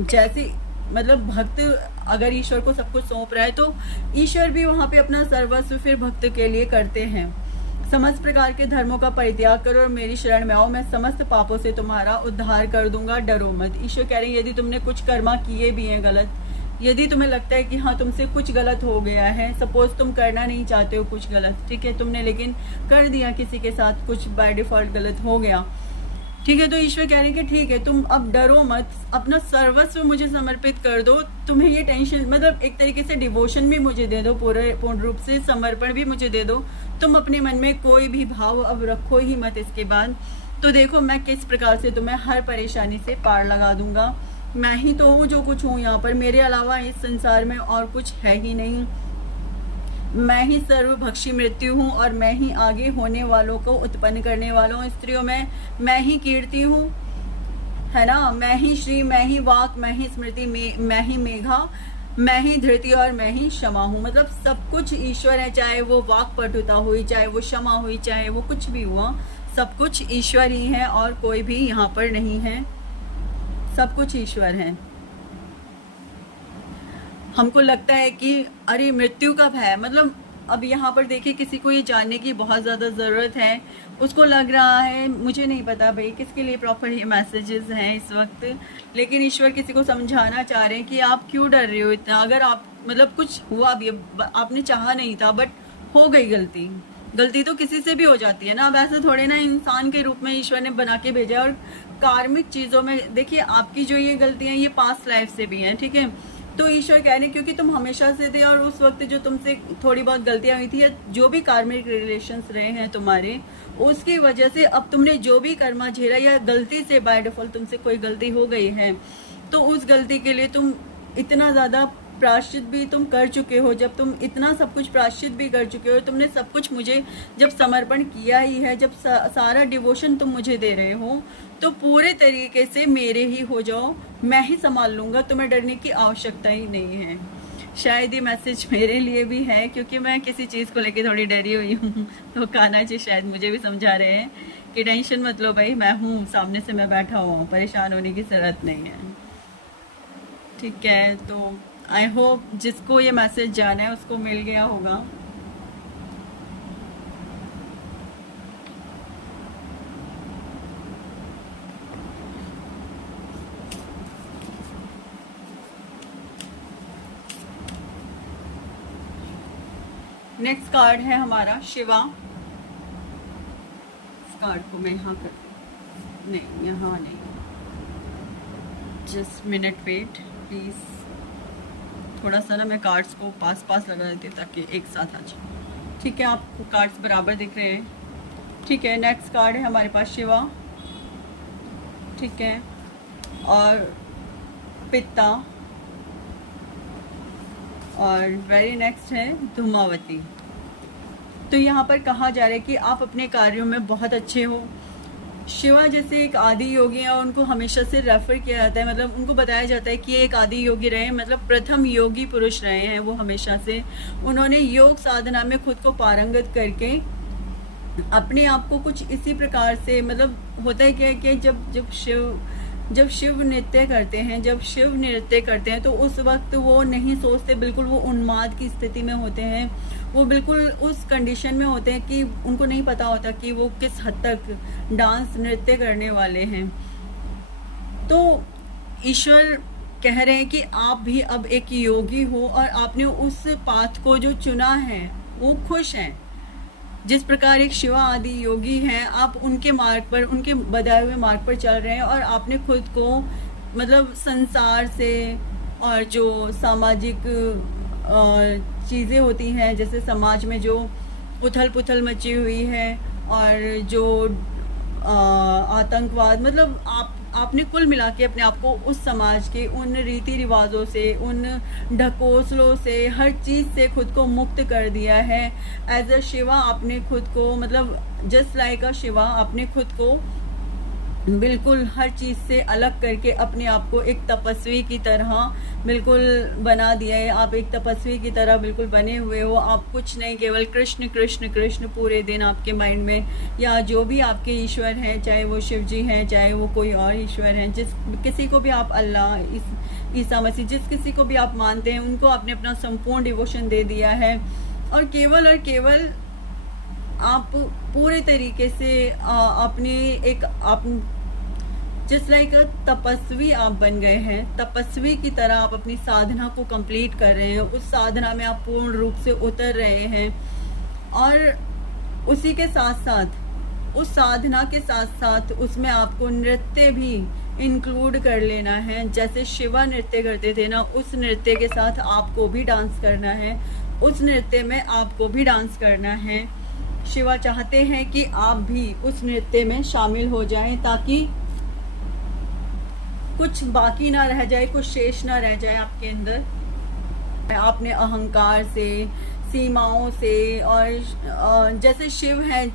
जैसे, मतलब भक्त अगर ईश्वर को सब कुछ सौंप रहा है तो ईश्वर भी वहाँ पे अपना सर्वस्व फिर भक्त के लिए करते हैं। समस्त प्रकार के धर्मों का परित्याग करो और मेरी शरण में आओ, मैं समस्त पापों से तुम्हारा उद्धार कर दूंगा, डरो मत। ईश्वर कह रहे हैं यदि तुमने कुछ कर्मा किए भी हैं गलत, यदि तुम्हें लगता है कि हाँ तुमसे कुछ गलत हो गया है, सपोज तुम करना नहीं चाहते हो कुछ गलत, ठीक है, तुमने लेकिन कर दिया किसी के साथ, कुछ बाय डिफॉल्ट गलत हो गया, ठीक है, तो ईश्वर कह रहे हैं कि ठीक है, तुम अब डरो मत, अपना सर्वस्व मुझे समर्पित कर दो। तुम्हें ये टेंशन, मतलब एक तरीके से डिवोशन भी मुझे दे दो, पूर्ण रूप से समर्पण भी मुझे दे दो। तुम अपने मन में कोई भी भाव अब रखो ही मत इसके बाद। तो देखो मैं किस प्रकार से तुम्हें हर परेशानी से पार लगा दूंगा। मैं ही तो हूँ जो कुछ हूँ यहाँ पर, मेरे अलावा इस संसार में और कुछ है ही नहीं। मैं ही सर्वभक्षी मृत्यु हूँ और मैं ही आगे होने वालों को उत्पन्न करने वाला हूँ। स्त्रियों में मैं ही कीर्ति हूँ, है ना, मैं ही श्री, मैं ही वाक, मैं ही स्मृति, मैं ही मेघा, मैं ही धृति और मैं ही क्षमा हूँ। मतलब सब कुछ ईश्वर है, चाहे वो वाक पटुता हुई, चाहे वो क्षमा हुई, चाहे वो कुछ भी हुआ, सब कुछ ईश्वर ही है और कोई भी यहाँ पर नहीं है, सब कुछ ईश्वर है। हमको लगता है कि अरे मृत्यु का भय, मतलब अब यहाँ पर देखिए किसी को ये जानने की बहुत ज़्यादा ज़रूरत है, उसको लग रहा है, मुझे नहीं पता भाई किसके लिए प्रॉपर ये मैसेजेस हैं इस वक्त, लेकिन ईश्वर किसी को समझाना चाह रहे हैं कि आप क्यों डर रहे हो इतना। अगर आप, मतलब कुछ हुआ भी, आपने चाहा नहीं था बट हो गई गलती तो किसी से भी हो जाती है ना। अब ऐसे थोड़े ना इंसान के रूप में ईश्वर ने बना के भेजा। और कार्मिक चीज़ों में देखिए आपकी जो ये गलतियाँ ये पास्ट लाइफ से भी हैं, ठीक है। तो ईश्वर कह रहे हैं क्योंकि तुम हमेशा से थे और उस वक्त जो तुमसे थोड़ी बहुत गलतियां हुई थी या जो भी कार्मिक रिलेशंस रहे हैं तुम्हारे, उसकी वजह से अब तुमने जो भी कर्मा झेला या गलती से बाय डिफॉल्ट तुमसे कोई गलती हो गई है, तो उस गलती के लिए तुम इतना ज़्यादा प्रायश्चित भी तुम कर चुके हो। जब तुम इतना सब कुछ प्रायश्चित भी कर चुके हो, तुमने सब कुछ मुझे जब समर्पण किया ही है, जब सारा डिवोशन तुम मुझे दे रहे हो, तो पूरे तरीके से मेरे ही हो जाओ, मैं ही संभाल लूँगा, तुम्हें डरने की आवश्यकता ही नहीं है। शायद ये मैसेज मेरे लिए भी है क्योंकि मैं किसी चीज़ को लेके थोड़ी डरी हुई हूँ। तो कान्हा जी शायद मुझे भी समझा रहे हैं कि टेंशन मत लो भाई, मैं हूँ, सामने से मैं बैठा हुआ हूँ, परेशान होने की ज़रूरत नहीं है, ठीक है। तो आई होप जिसको ये मैसेज जाना है उसको मिल गया होगा। नेक्स्ट कार्ड है हमारा शिवा। इस कार्ड को मैं यहाँ कर, नहीं यहाँ नहीं, जस्ट मिनट वेट प्लीज़, थोड़ा सा ना मैं कार्ड्स को पास लगा देती हूँ ताकि एक साथ आ जाए, ठीक है। आपको कार्ड्स बराबर दिख रहे हैं, ठीक है। नेक्स्ट कार्ड है हमारे पास शिवा, ठीक है। और पित्ता, और वेरी नेक्स्ट है धूमावती। तो यहाँ पर कहा जा रहा है कि आप अपने कार्यों में बहुत अच्छे हो। शिवा जैसे एक आदि योगी हैं, उनको हमेशा से रेफर किया जाता है, मतलब उनको बताया जाता है कि ये एक आदि योगी रहे, मतलब प्रथम योगी पुरुष रहे हैं वो हमेशा से। उन्होंने योग साधना में खुद को पारंगत करके अपने आप को कुछ इसी प्रकार से, मतलब होता है क्या कि जब शिव नृत्य करते हैं, तो उस वक्त वो नहीं सोचते, बिल्कुल वो उन्माद की स्थिति में होते हैं, वो बिल्कुल उस कंडीशन में होते हैं कि उनको नहीं पता होता कि वो किस हद तक डांस नृत्य करने वाले हैं। तो ईश्वर कह रहे हैं कि आप भी अब एक योगी हो और आपने उस पाथ को जो चुना है वो खुश हैं। जिस प्रकार एक शिवा आदि योगी हैं, आप उनके मार्ग पर, उनके बताए हुए मार्ग पर चल रहे हैं और आपने खुद को मतलब संसार से और जो सामाजिक चीज़ें होती हैं, जैसे समाज में जो उथल पुथल मची हुई है और जो आतंकवाद, मतलब आपने कुल मिला के अपने आप को उस समाज के उन रीति रिवाजों से, उन ढकोसलों से, हर चीज़ से खुद को मुक्त कर दिया है। एज अ शिवा आपने खुद को, मतलब जस्ट लाइक अ शिवा, आपने खुद को बिल्कुल हर चीज़ से अलग करके अपने आप को एक तपस्वी की तरह बिल्कुल बना दिया है। आप एक तपस्वी की तरह बिल्कुल बने हुए हो। आप कुछ नहीं, केवल कृष्ण कृष्ण कृष्ण पूरे दिन आपके माइंड में, या जो भी आपके ईश्वर हैं, चाहे वो शिव जी हैं, चाहे वो कोई और ईश्वर हैं, जिस किसी को भी आप अल्लाह, ईसा मसीह, जिस किसी को भी आप मानते हैं, उनको आपने अपना संपूर्ण डिवोशन दे दिया है। और केवल आप पूरे तरीके से अपनी एक जस्ट लाइक तपस्वी आप बन गए हैं। तपस्वी की तरह आप अपनी साधना को कंप्लीट कर रहे हैं, उस साधना में आप पूर्ण रूप से उतर रहे हैं। और उसी के साथ साथ, उस साधना के साथ साथ उसमें आपको नृत्य भी इंक्लूड कर लेना है। जैसे शिवा नृत्य करते थे ना, उस नृत्य के साथ आपको भी डांस करना है, उस नृत्य में आपको भी डांस करना है। शिवा चाहते हैं कि आप भी उस नृत्य में शामिल हो जाएं, ताकि कुछ बाकी ना रह जाए, कुछ शेष ना रह जाए आपके अंदर। आपने अहंकार से, सीमाओं से, और जैसे शिव हैं,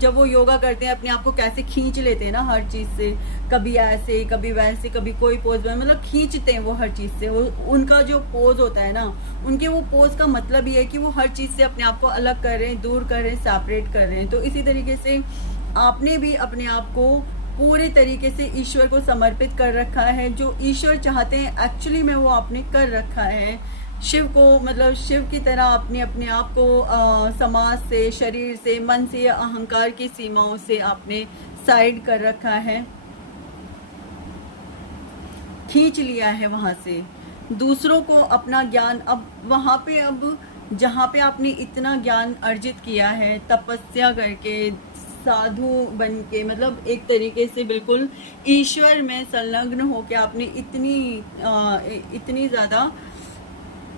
जब वो योगा करते हैं अपने आप को कैसे खींच लेते हैं ना हर चीज़ से, कभी ऐसे कभी वैसे, कभी कोई पोज, मतलब खींचते हैं वो हर चीज़ से। वो उनका जो पोज होता है ना, उनके वो पोज का मतलब ये है कि वो हर चीज़ से अपने आप को अलग कर रहे हैं, दूर कर रहे हैं, सेपरेट कर रहे हैं। तो इसी तरीके से आपने भी अपने आप को पूरे तरीके से ईश्वर को समर्पित कर रखा है। जो ईश्वर चाहते हैं एक्चुअली में वो आपने कर रखा है। शिव को, मतलब शिव की तरह अपने आप को समाज से, शरीर से, मन से या अहंकार की सीमाओं से आपने साइड कर रखा है, खींच लिया है वहाँ से। दूसरों को अपना ज्ञान, अब वहाँ पे, अब जहाँ पे आपने इतना ज्ञान अर्जित किया है तपस्या करके, साधु बन के, मतलब एक तरीके से बिल्कुल ईश्वर में संलग्न होकर आपने इतनी ज़्यादा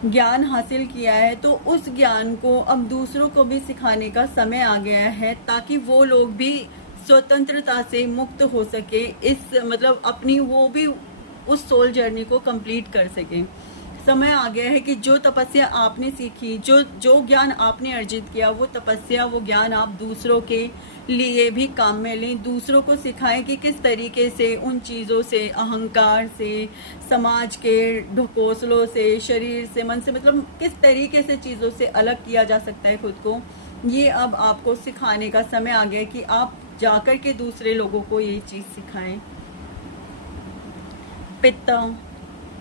ज्ञान हासिल किया है, तो उस ज्ञान को अब दूसरों को भी सिखाने का समय आ गया है, ताकि वो लोग भी स्वतंत्रता से मुक्त हो सके, इस मतलब अपनी वो भी उस सोल जर्नी को कंप्लीट कर सकें। समय आ गया है कि जो तपस्या आपने सीखी, जो ज्ञान आपने अर्जित किया, वो तपस्या, वो ज्ञान आप दूसरों के लिए भी काम में लें। दूसरों को सिखाएं कि किस तरीके से उन चीज़ों से, अहंकार से, समाज के ढकोसलों से, शरीर से, मन से, मतलब किस तरीके से चीज़ों से अलग किया जा सकता है खुद को। ये अब आपको सिखाने का समय आ गया है कि आप जाकर के दूसरे लोगों को ये चीज़ सिखाएं। पित्ता,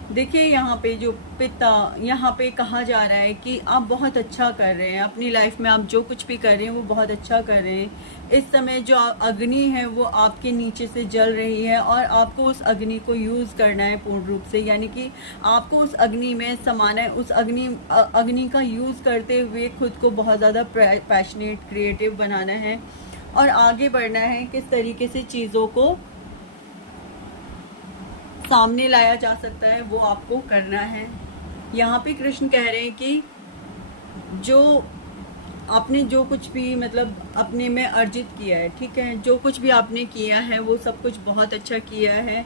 देखिए यहाँ पे जो पिता, यहाँ पे कहा जा रहा है कि आप बहुत अच्छा कर रहे हैं अपनी लाइफ में, आप जो कुछ भी कर रहे हैं वो बहुत अच्छा कर रहे हैं। इस समय जो अग्नि है वो आपके नीचे से जल रही है और आपको उस अग्नि को यूज़ करना है पूर्ण रूप से, यानी कि आपको उस अग्नि में समाना है, उस अग्नि का यूज़ करते हुए खुद को बहुत ज़्यादा पैशनेट, क्रिएटिव बनाना है और आगे बढ़ना है। किस तरीके से चीज़ों को सामने लाया जा सकता है वो आपको करना है। यहाँ पे कृष्ण कह रहे हैं कि जो आपने जो कुछ भी मतलब अपने में अर्जित किया है, ठीक है, जो कुछ भी आपने किया है वो सब कुछ बहुत अच्छा किया है।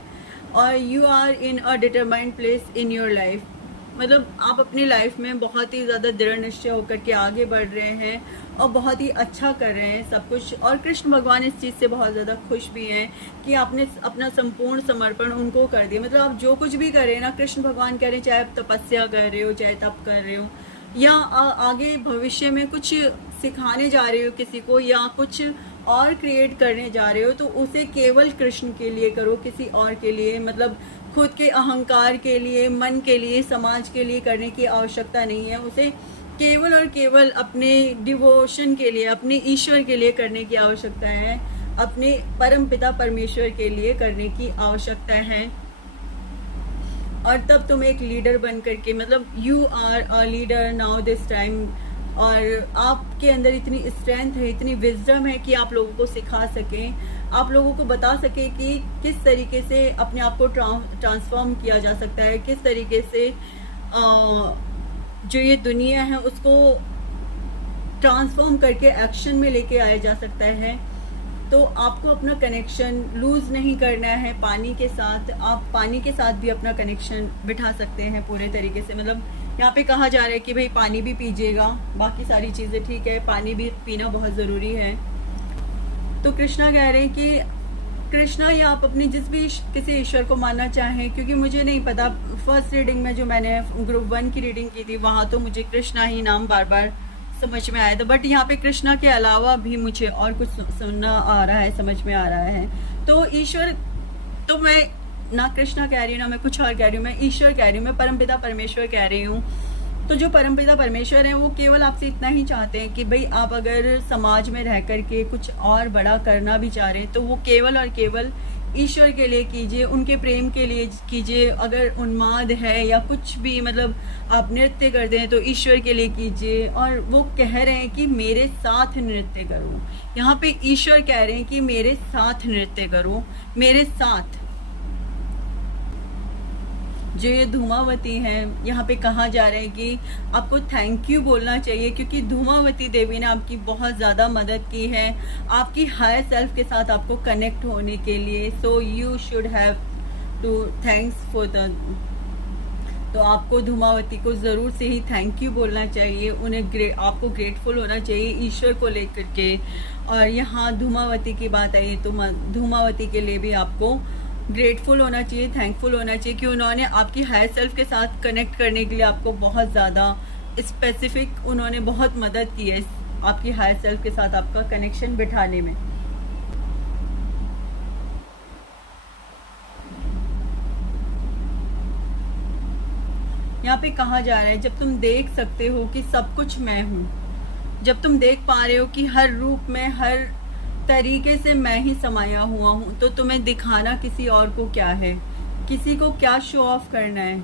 और you are in a determined place in your life. मतलब आप अपनी लाइफ में बहुत ही ज़्यादा दृढ़ निश्चय होकर के आगे बढ़ रहे हैं और बहुत ही अच्छा कर रहे हैं सब कुछ। और कृष्ण भगवान इस चीज़ से बहुत ज़्यादा खुश भी हैं कि आपने अपना संपूर्ण समर्पण उनको कर दिया। मतलब आप जो कुछ भी कर रहे हैं ना, कृष्ण भगवान कह रहे हैं, चाहे आप तपस्या कर रहे हो, चाहे तप कर रहे हो, या आगे भविष्य में कुछ सिखाने जा रहे हो किसी को, या कुछ और क्रिएट करने जा रहे हो, तो उसे केवल कृष्ण के लिए करो, किसी और के लिए, मतलब खुद के अहंकार के लिए, मन के लिए, समाज के लिए करने की आवश्यकता नहीं है। उसे केवल और केवल अपने डिवोशन के लिए, अपने ईश्वर के लिए करने की आवश्यकता है, अपने परम पिता परमेश्वर के लिए करने की आवश्यकता है। और तब तुम एक लीडर बन करके, मतलब you are a leader now this time, और आपके अंदर इतनी स्ट्रेंथ है, इतनी विजडम है कि आप लोगों को सिखा सकें, आप लोगों को बता सके कि किस तरीके से अपने आप को ट्रांसफॉर्म किया जा सकता है, किस तरीके से जो ये दुनिया है उसको ट्रांसफॉर्म करके एक्शन में लेके आया जा सकता है। तो आपको अपना कनेक्शन लूज़ नहीं करना है पानी के साथ। आप पानी के साथ भी अपना कनेक्शन बिठा सकते हैं पूरे तरीके से। मतलब यहाँ पे कहा जा रहा है कि भाई पानी भी पीजिएगा, बाकी सारी चीज़ें ठीक है, पानी भी पीना बहुत ज़रूरी है। तो कृष्णा कह रहे हैं कि कृष्णा, या आप अपनी जिस भी किसी ईश्वर को मानना चाहें, क्योंकि मुझे नहीं पता, फर्स्ट रीडिंग में जो मैंने ग्रुप 1 की रीडिंग की थी वहाँ तो मुझे कृष्णा ही नाम बार बार समझ में आया था, बट यहाँ पे कृष्णा के अलावा भी मुझे और कुछ सुनना आ रहा है, समझ में आ रहा है। तो ईश्वर, तो मैं ना कृष्णा कह रही हूँ ना मैं कुछ और कह रही हूँ, मैं ईश्वर कह रही हूँ, मैं परमपिता परमेश्वर कह रही हूँ। तो जो परमपिता परमेश्वर हैं वो केवल आपसे इतना ही चाहते हैं कि भाई आप अगर समाज में रह करके कुछ और बड़ा करना भी चाह रहे हैं तो वो केवल और केवल ईश्वर के लिए कीजिए, उनके प्रेम के लिए कीजिए। अगर उन्माद है या कुछ भी, मतलब आप नृत्य करते हैं तो ईश्वर के लिए कीजिए। और वो कह रहे हैं कि मेरे साथ नृत्य करो। यहाँ पे ईश्वर कह रहे हैं कि मेरे साथ नृत्य करो, मेरे साथ। जो ये धूमावती है, यहाँ पे कहा जा रहा है कि आपको थैंक यू बोलना चाहिए, क्योंकि धूमावती देवी ने आपकी बहुत ज़्यादा मदद की है आपकी हायर सेल्फ के साथ आपको कनेक्ट होने के लिए। So you should have to thanks for the, तो आपको धूमावती को ज़रूर से ही थैंक यू बोलना चाहिए, उन्हें आपको ग्रेटफुल होना चाहिए ईश्वर को लेकर के। और यहाँ धूमावती की बात आई तो धूमावती के लिए भी आपको ग्रेटफुल होना चाहिए, थैंकफुल होना चाहिए कि उन्होंने आपकी हायर सेल्फ के साथ कनेक्ट करने के लिए आपको बहुत ज़्यादा स्पेसिफिक, उन्होंने बहुत मदद की है आपकी हायर सेल्फ के साथ आपका कनेक्शन बिठाने में। यहाँ पे कहा जा रहा है जब तुम देख सकते हो कि सब कुछ मैं हूँ, जब तुम देख पा रहे हो कि हर रूप में, हर तरीके से मैं ही समाया हुआ हूँ, तो तुम्हें दिखाना किसी और को क्या है, किसी को क्या शो ऑफ करना है,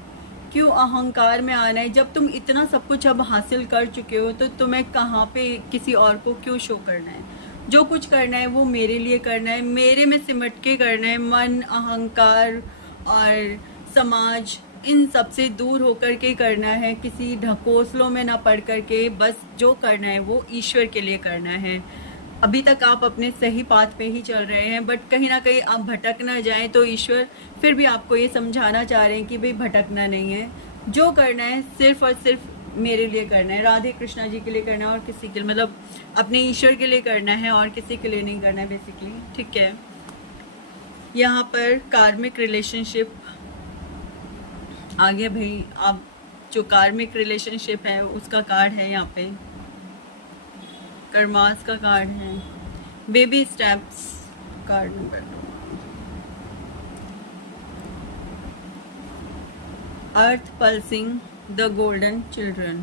क्यों अहंकार में आना है। जब तुम इतना सब कुछ अब हासिल कर चुके हो तो तुम्हें कहाँ पे किसी और को क्यों शो करना है। जो कुछ करना है वो मेरे लिए करना है, मेरे में सिमट के करना है। मन, अहंकार और समाज, इन सब से दूर होकर के करना है, किसी ढकोसलों में ना पड़ करके। बस जो करना है वो ईश्वर के लिए करना है। अभी तक आप अपने सही पाथ पे ही चल रहे हैं, बट कहीं ना कहीं आप भटक ना जाएं, तो ईश्वर फिर भी आपको ये समझाना चाह रहे हैं कि भाई भटकना नहीं है, जो करना है सिर्फ और सिर्फ मेरे लिए करना है, राधे कृष्णा जी के लिए करना है, और किसी के, मतलब अपने ईश्वर के लिए करना है और किसी के लिए नहीं करना है बेसिकली। ठीक है, यहाँ पर कार्मिक रिलेशनशिप आगे भाई, आप जो कार्मिक रिलेशनशिप है उसका कार्ड है, यहाँ पे कर्मास का कार्ड है, baby steps card number 2, earth pulsing the golden children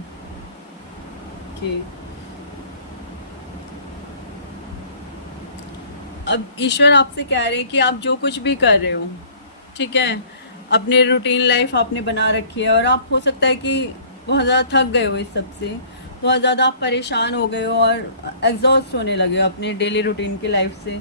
के। अब ईश्वर आपसे कह रहे हैं कि आप जो कुछ भी कर रहे हो, ठीक है, अपने रूटीन लाइफ आपने बना रखी है और आप हो सकता है कि बहुत ज़्यादा थक गए हो इस सब से, बहुत ज़्यादा आप परेशान हो गए हो और एग्जॉस्ट होने लगे हो अपने डेली रूटीन की लाइफ से।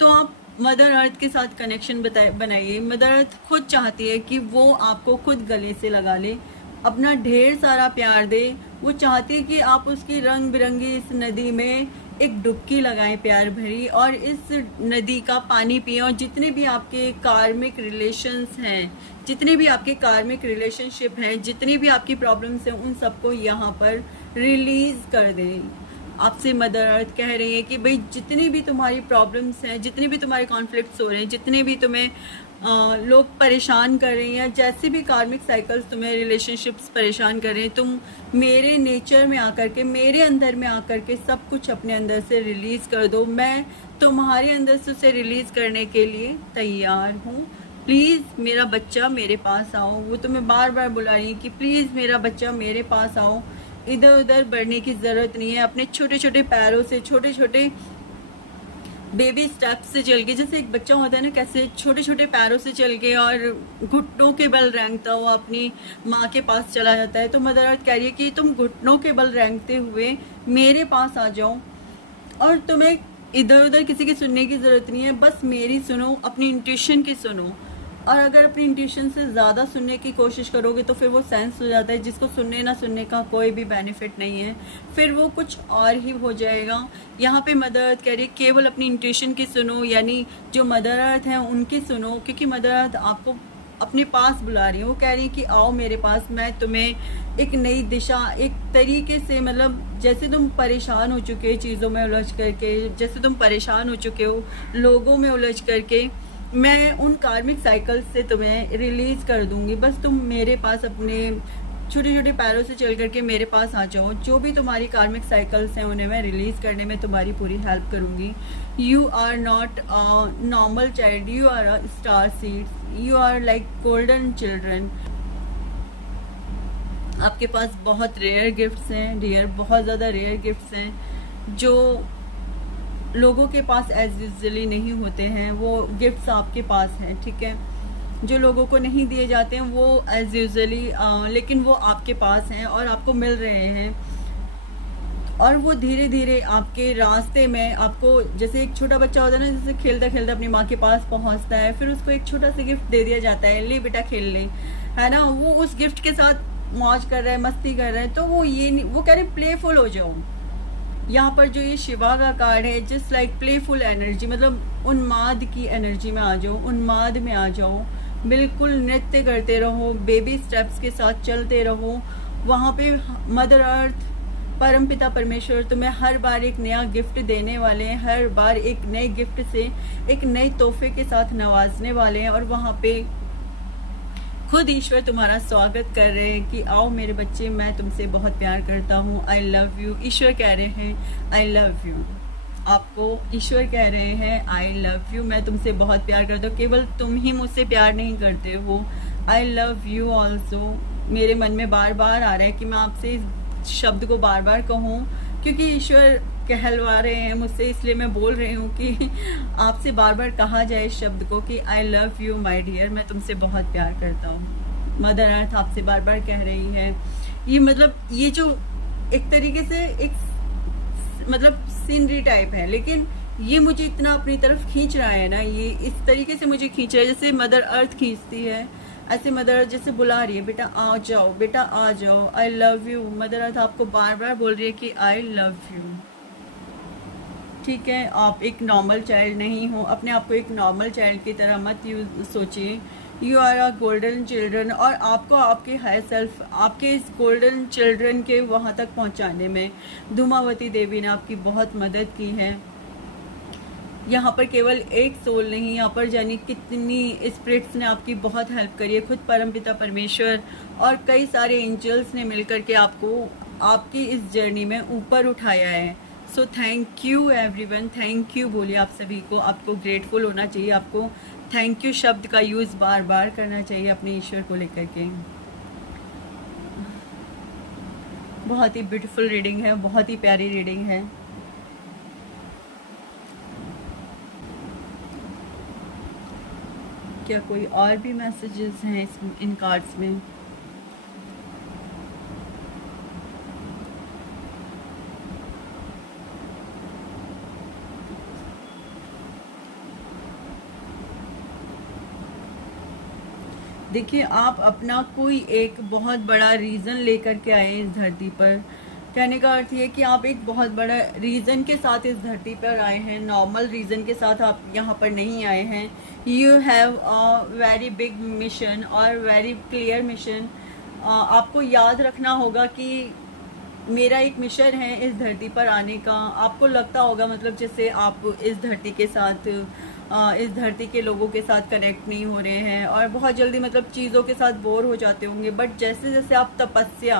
तो आप मदर अर्थ के साथ कनेक्शन बनाइए। मदर अर्थ खुद चाहती है कि वो आपको खुद गले से लगा ले, अपना ढेर सारा प्यार दे, वो चाहती है कि आप उसकी रंग बिरंगी इस नदी में एक डुबकी लगाएं प्यार भरी, और इस नदी का पानी पिएं, और जितने भी आपके कार्मिक रिलेशंस हैं, जितने भी आपके कार्मिक रिलेशनशिप हैं, जितनी भी आपकी प्रॉब्लम्स हैं, उन सबको यहाँ पर रिलीज कर दें। आपसे मदर अर्थ कह रही है कि भाई जितनी भी तुम्हारी प्रॉब्लम्स हैं, जितने भी तुम्हारे कॉन्फ्लिक्ट्स हो रहे हैं, जितने भी तुम्हें लोग परेशान कर रहे हैं, जैसे भी कार्मिक साइकिल्स तुम्हें रिलेशनशिप्स परेशान कर रहे हैं, तुम मेरे नेचर में आकर के, मेरे अंदर में आकर के सब कुछ अपने अंदर से रिलीज़ कर दो। मैं तुम्हारे अंदर से उसे रिलीज़ करने के लिए तैयार हूँ। प्लीज़ मेरा बच्चा मेरे पास आओ। वो तुम्हें बार बार बुला रही है कि प्लीज़ मेरा बच्चा मेरे पास आओ। इधर उधर बढ़ने की ज़रूरत नहीं है। अपने छोटे छोटे पैरों से, छोटे छोटे बेबी स्टेप्स से चल के, जैसे एक बच्चा होता है ना, कैसे छोटे छोटे पैरों से चल के और घुटनों के बल रेंगता हुआ अपनी माँ के पास चला जाता है। तो मदर अर्थ कह रही है कि तुम घुटनों के बल रेंगते हुए मेरे पास आ जाओ, और तुम्हें इधर उधर किसी की सुनने की ज़रूरत नहीं है। बस मेरी सुनो, अपनी इंट्यूशन की सुनो। और अगर अपनी इंट्यूशन से ज़्यादा सुनने की कोशिश करोगे तो फिर वो सेंस हो जाता है, जिसको सुनने ना सुनने का कोई भी बेनिफिट नहीं है, फिर वो कुछ और ही हो जाएगा। यहाँ पे मदर अर्थ कह रही है केवल अपनी इंट्यूशन की सुनो, यानी जो मदर अर्थ है उनकी सुनो, क्योंकि मदर अर्थ आपको अपने पास बुला रही है। वो कह रही है कि आओ मेरे पास, मैं तुम्हें एक नई दिशा, एक तरीके से, मतलब जैसे तुम परेशान हो चुके हो चीज़ों में उलझ करके, जैसे तुम परेशान हो चुके हो लोगों में उलझ करके, मैं उन कार्मिक साइकिल्स से तुम्हें रिलीज़ कर दूंगी। बस तुम मेरे पास अपने छोटे छोटे पैरों से चल करके मेरे पास आ जाओ। जो भी तुम्हारी कार्मिक साइकिल्स हैं उन्हें मैं रिलीज़ करने में तुम्हारी पूरी हेल्प करूंगी। You are not a normal child, you are a star seeds, you are like golden children. आपके पास बहुत रेयर गिफ्ट्स हैं डियर, बहुत ज़्यादा रेयर गिफ्ट्स हैं जो लोगों के पास एज यूजली नहीं होते हैं। वो गिफ्ट्स आपके पास हैं, ठीक है, जो लोगों को नहीं दिए जाते हैं वो एज यूजली, लेकिन वो आपके पास हैं और आपको मिल रहे हैं। और वो धीरे धीरे आपके रास्ते में आपको, जैसे एक छोटा बच्चा होता है ना, जैसे खेलता खेलता अपनी माँ के पास पहुँचता है, फिर उसको एक छोटा सा गिफ्ट दे दिया जाता है, ले बेटा खेल ले, है ना। वो उस गिफ्ट के साथ मौज कर रहा है, मस्ती कर रहा है, तो वो ये नहीं, वो कह रहे प्लेफुल हो जाओ। यहाँ पर जो ये शिवा का कार्ड है, जस्ट लाइक प्लेफुल एनर्जी, मतलब उन्माद की एनर्जी में आ जाओ, उन्माद में आ जाओ, बिल्कुल नृत्य करते रहो, बेबी स्टेप्स के साथ चलते रहो। वहाँ पे मदर अर्थ, परमपिता परमेश्वर तुम्हें हर बार एक नया गिफ्ट देने वाले हैं, हर बार एक नए गिफ्ट से, एक नए तोहफे के साथ नवाजने वाले हैं। और वहाँ पे खुद ईश्वर तुम्हारा स्वागत कर रहे हैं कि आओ मेरे बच्चे, मैं तुमसे बहुत प्यार करता हूँ, आई लव यू। ईश्वर कह रहे हैं आई लव यू। आपको ईश्वर कह रहे हैं आई लव यू, मैं तुमसे बहुत प्यार करता हूँ। केवल तुम ही मुझसे प्यार नहीं करते हो, आई लव यू ऑल्सो। मेरे मन में बार बार आ रहा है कि मैं आपसे इस शब्द को बार बार कहूँ, क्योंकि ईश्वर कहलवा रहे हैं मुझसे, इसलिए मैं बोल रही हूँ कि आपसे बार बार कहा जाए इस शब्द को कि I love you my dear, मैं तुमसे बहुत प्यार करता हूँ। मदर अर्थ आपसे बार बार कह रही है। ये मतलब ये जो एक तरीके से एक मतलब सीनरी टाइप है, लेकिन ये मुझे इतना अपनी तरफ खींच रहा है ना, ये इस तरीके से मुझे खींच रहा है जैसे मदर अर्थ खींचती है, ऐसे मदर अर्थ जैसे बुला रही है, बेटा आ जाओ, बेटा आ जाओ, आई लव यू। मदर अर्थ आपको बार बार बोल रही है कि आई लव यू, ठीक है। आप एक नॉर्मल चाइल्ड नहीं हो, अपने आप को एक नॉर्मल चाइल्ड की तरह मत सोचिए। You are a golden children, और आपको आपके हायर सेल्फ, आपके इस गोल्डन चिल्ड्रन के वहाँ तक पहुँचाने में धूमावती देवी ने आपकी बहुत मदद की है। यहाँ पर केवल एक सोल नहीं, यहाँ पर जानी कितनी स्पिरिट्स ने आपकी बहुत हेल्प करी है। खुद परमपिता परमेश्वर और कई सारे एंजल्स ने मिलकर के आपको आपकी इस जर्नी में ऊपर उठाया है। So thank you everyone, thank you बोलिए आप सभी को। आपको ग्रेटफुल होना चाहिए, आपको थैंक यू शब्द का यूज़ बार बार करना चाहिए अपने ईश्वर को लेकर के। बहुत ही ब्यूटीफुल रीडिंग है, बहुत ही प्यारी रीडिंग है। क्या कोई और भी मैसेजेस हैं इन कार्ड्स में? देखिए, आप अपना कोई एक बहुत बड़ा रीज़न लेकर के आए इस धरती पर। कहने का अर्थ ये कि आप एक बहुत बड़ा रीज़न के साथ इस धरती पर आए हैं, नॉर्मल रीज़न के साथ आप यहाँ पर नहीं आए हैं। You have a very big mission और वेरी क्लियर मिशन। आपको याद रखना होगा कि मेरा एक मिशन है इस धरती पर आने का। आपको लगता होगा मतलब जैसे आप इस धरती के साथ इस धरती के लोगों के साथ कनेक्ट नहीं हो रहे हैं और बहुत जल्दी मतलब चीज़ों के साथ बोर हो जाते होंगे। बट जैसे जैसे आप तपस्या,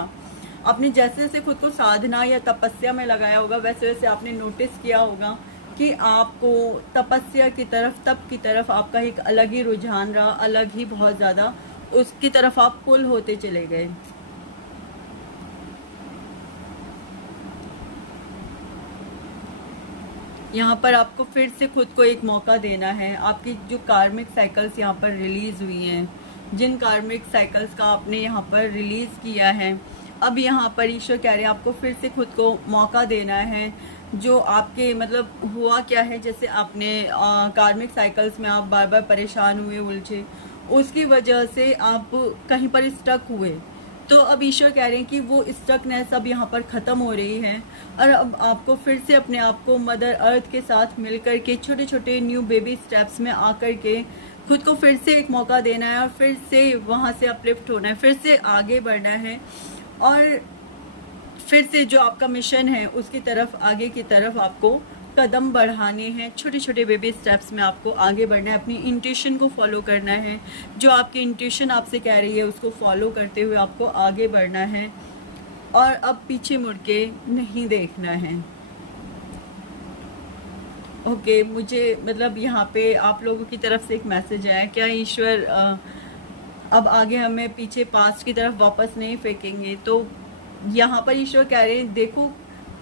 आपने जैसे जैसे खुद को साधना या तपस्या में लगाया होगा, वैसे वैसे आपने नोटिस किया होगा कि आपको तपस्या की तरफ, तप की तरफ आपका एक अलग ही रुझान रहा, अलग ही बहुत ज़्यादा उसकी तरफ आप पुल होते चले गए। यहाँ पर आपको फिर से खुद को एक मौका देना है। आपकी जो कार्मिक साइकिल्स यहाँ पर रिलीज़ हुई हैं, जिन कार्मिक साइकिल्स का आपने यहाँ पर रिलीज़ किया है, अब यहाँ पर ईश्वर कह रहे हैं आपको फिर से खुद को मौका देना है। जो आपके मतलब हुआ क्या है, जैसे आपने कार्मिक साइकिल्स में आप बार बार परेशान हुए, उलझे, उसकी वजह से आप कहीं पर स्टक हुए। तो अब ईश्वर कह रहे हैं कि वो स्टकनेस अब यहाँ पर ख़त्म हो रही है और अब आपको फिर से अपने आप को मदर अर्थ के साथ मिलकर के छोटे छोटे न्यू बेबी स्टेप्स में आकर के खुद को फिर से एक मौका देना है और फिर से वहाँ से अपलिफ्ट होना है, फिर से आगे बढ़ना है और फिर से जो आपका मिशन है उसकी तरफ, आगे की तरफ आपको कदम बढ़ाने हैं। छोटे छोटे बेबी स्टेप्स में आपको आगे बढ़ना है, अपनी इंट्यूशन को फॉलो करना है। जो आपकी इंट्यूशन आपसे कह रही है उसको फॉलो करते हुए आपको आगे बढ़ना है और अब पीछे मुड़ के नहीं देखना है। ओके, मुझे मतलब यहाँ पे आप लोगों की तरफ से एक मैसेज आया, क्या ईश्वर अब आगे हमें पीछे पास्ट की तरफ वापस नहीं फेंकेंगे? तो यहाँ पर ईश्वर कह रहे हैं देखो,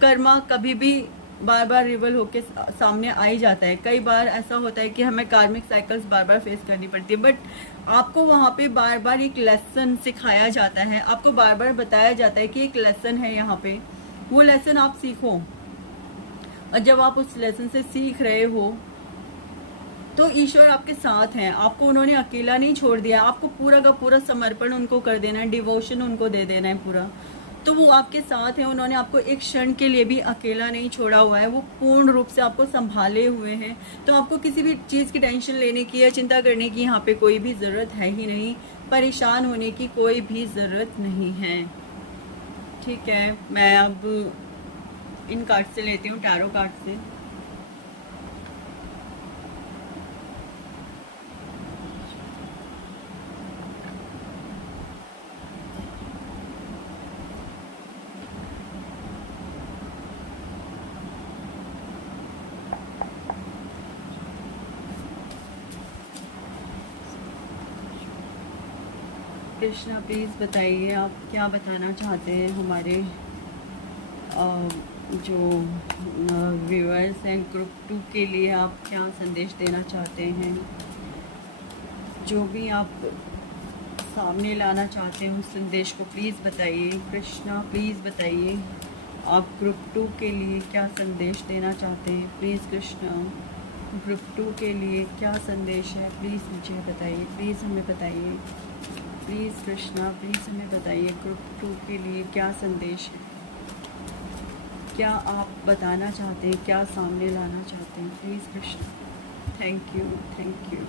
कर्मा कभी भी बार बार रिवल होके सामने आ ही जाता है। कई बार ऐसा होता है कि हमें कार्मिक साइकिल्स बार बार फेस करनी पड़ती है, बट आपको वहाँ पे बार बार एक लेसन सिखाया जाता है, आपको बार बार बताया जाता है कि एक लेसन है यहाँ पे, वो लेसन आप सीखो। और जब आप उस लेसन से सीख रहे हो तो ईश्वर आपके साथ हैं, आपको उन्होंने अकेला नहीं छोड़ दिया। आपको पूरा का पूरा समर्पण उनको कर देना है, डिवोशन उनको दे देना है पूरा। तो वो आपके साथ हैं, उन्होंने आपको एक क्षण के लिए भी अकेला नहीं छोड़ा हुआ है, वो पूर्ण रूप से आपको संभाले हुए हैं। तो आपको किसी भी चीज़ की टेंशन लेने की या चिंता करने की यहाँ पे कोई भी ज़रूरत है ही नहीं, परेशान होने की कोई भी ज़रूरत नहीं है। ठीक है, मैं अब इन कार्ड से लेती हूँ, टैरो कार्ड से। कृष्णा प्लीज़ बताइए आप क्या बताना चाहते हैं हमारे जो व्यूअर्स हैं ग्रुप 2 के लिए, आप क्या संदेश देना चाहते हैं? जो भी आप सामने लाना चाहते हैं उस संदेश को प्लीज़ बताइए। कृष्णा प्लीज़ बताइए आप ग्रुप 2 के लिए क्या संदेश देना चाहते हैं। प्लीज़ कृष्णा, ग्रुप 2 के लिए क्या संदेश है प्लीज़ मुझे बताइए, प्लीज़ हमें बताइए। प्लीज़ कृष्णा प्लीज़ हमें बताइए ग्रुप 2 के लिए क्या संदेश है, क्या आप बताना चाहते हैं, क्या सामने लाना चाहते हैं। Please Krishna, thank you, thank you,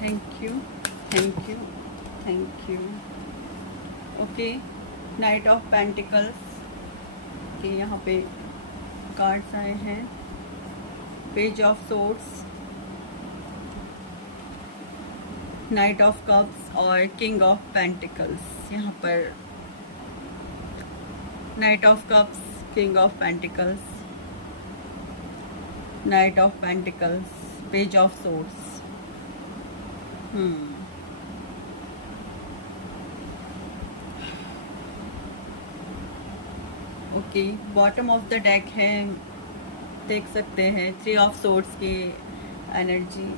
thank you, thank you, thank you. Okay, night of pentacles के यहाँ पे कार्ड्स आए हैं, page of swords, night of cups और किंग ऑफ पेंटिकल्स। यहाँ पर night of cups, king of pentacles, night of pentacles, page of swords. Okay, bottom of the deck है, देख सकते हैं 3 ऑफ सोर्ड्स की एनर्जी।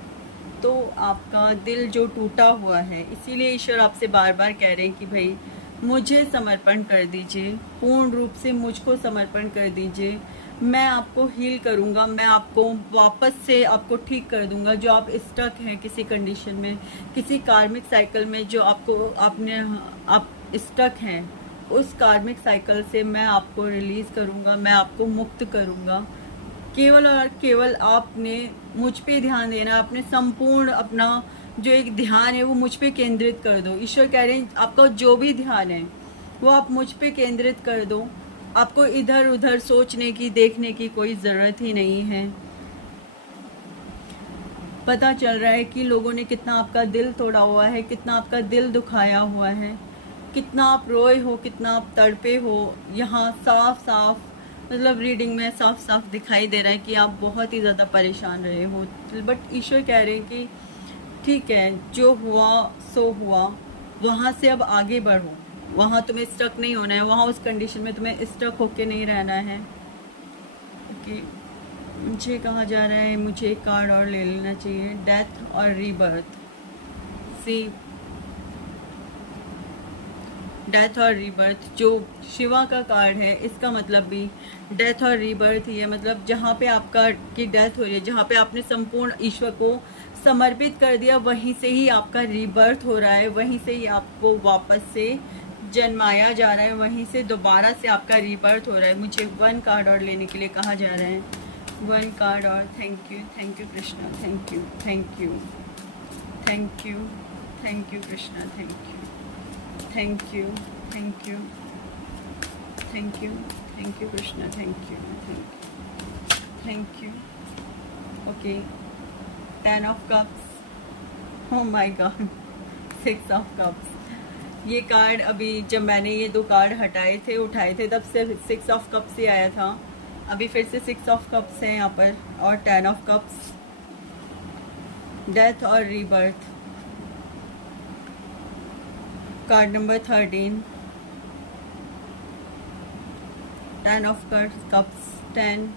तो आपका दिल जो टूटा हुआ है, इसीलिए ईश्वर आपसे बार बार कह रहे हैं कि भाई मुझे समर्पण कर दीजिए, पूर्ण रूप से मुझको समर्पण कर दीजिए। मैं आपको हील करूँगा, मैं आपको वापस से आपको ठीक कर दूँगा। जो आप स्टक हैं किसी कंडीशन में, किसी कार्मिक साइकिल में, जो आप स्टक हैं, उस कार्मिक साइकिल से मैं आपको रिलीज़ करूँगा, मैं आपको मुक्त करूँगा। केवल और केवल आपने मुझ पे ध्यान देना, अपने संपूर्ण अपना जो एक ध्यान है वो मुझ पे केंद्रित कर दो। ईश्वर कह रहे हैं आपका जो भी ध्यान है वो आप मुझ पे केंद्रित कर दो। आपको इधर उधर सोचने की, देखने की कोई ज़रूरत ही नहीं है। पता चल रहा है कि लोगों ने कितना आपका दिल तोड़ा हुआ है, कितना आपका दिल दुखाया हुआ है, कितना आप रोए हो, कितना आप तड़पे हो। यहाँ साफ साफ मतलब रीडिंग में साफ साफ दिखाई दे रहा है कि आप बहुत ही ज़्यादा परेशान रहे हो। बट ईश्वर कह रहे हैं कि ठीक है, जो हुआ सो हुआ, वहाँ से अब आगे बढ़ो। वहाँ तुम्हें स्टक नहीं होना है, वहाँ उस कंडीशन में तुम्हें स्टक होके नहीं रहना है। ओके, मुझे कहा जा रहा है मुझे एक कार्ड और ले लेना चाहिए, डेथ और रीबर्थ। सी डेथ और रीबर्थ जो शिवा का कार्ड है, इसका मतलब भी डेथ और रीबर्थ ही है। मतलब जहाँ पे आपका की डेथ हो रही है, जहाँ पे आपने संपूर्ण ईश्वर को समर्पित कर दिया, वहीं से ही आपका रीबर्थ हो रहा है, वहीं से ही आपको वापस से जन्माया जा रहा है, वहीं से दोबारा से आपका रीबर्थ हो रहा है। मुझे 1 कार्ड और लेने के लिए कहा जा रहा है, 1 कार्ड और। Thank you Krishna, thank you, thank you, thank you, thank you Krishna, thank you, thank you, thank you, thank you, thank you Krishna, thank you, thank you. Okay, 10 of cups, oh my God, 6 of cups. ये card अभी जब मैंने ये 2 card हटाए थे, उठाए थे, तब से 6 ऑफ कप्स ही आया था। अभी फिर से 6 ऑफ कप्स है यहाँ पर, और 10 ऑफ कप्स, डेथ और rebirth. Card number 13, 10 of cups, 10।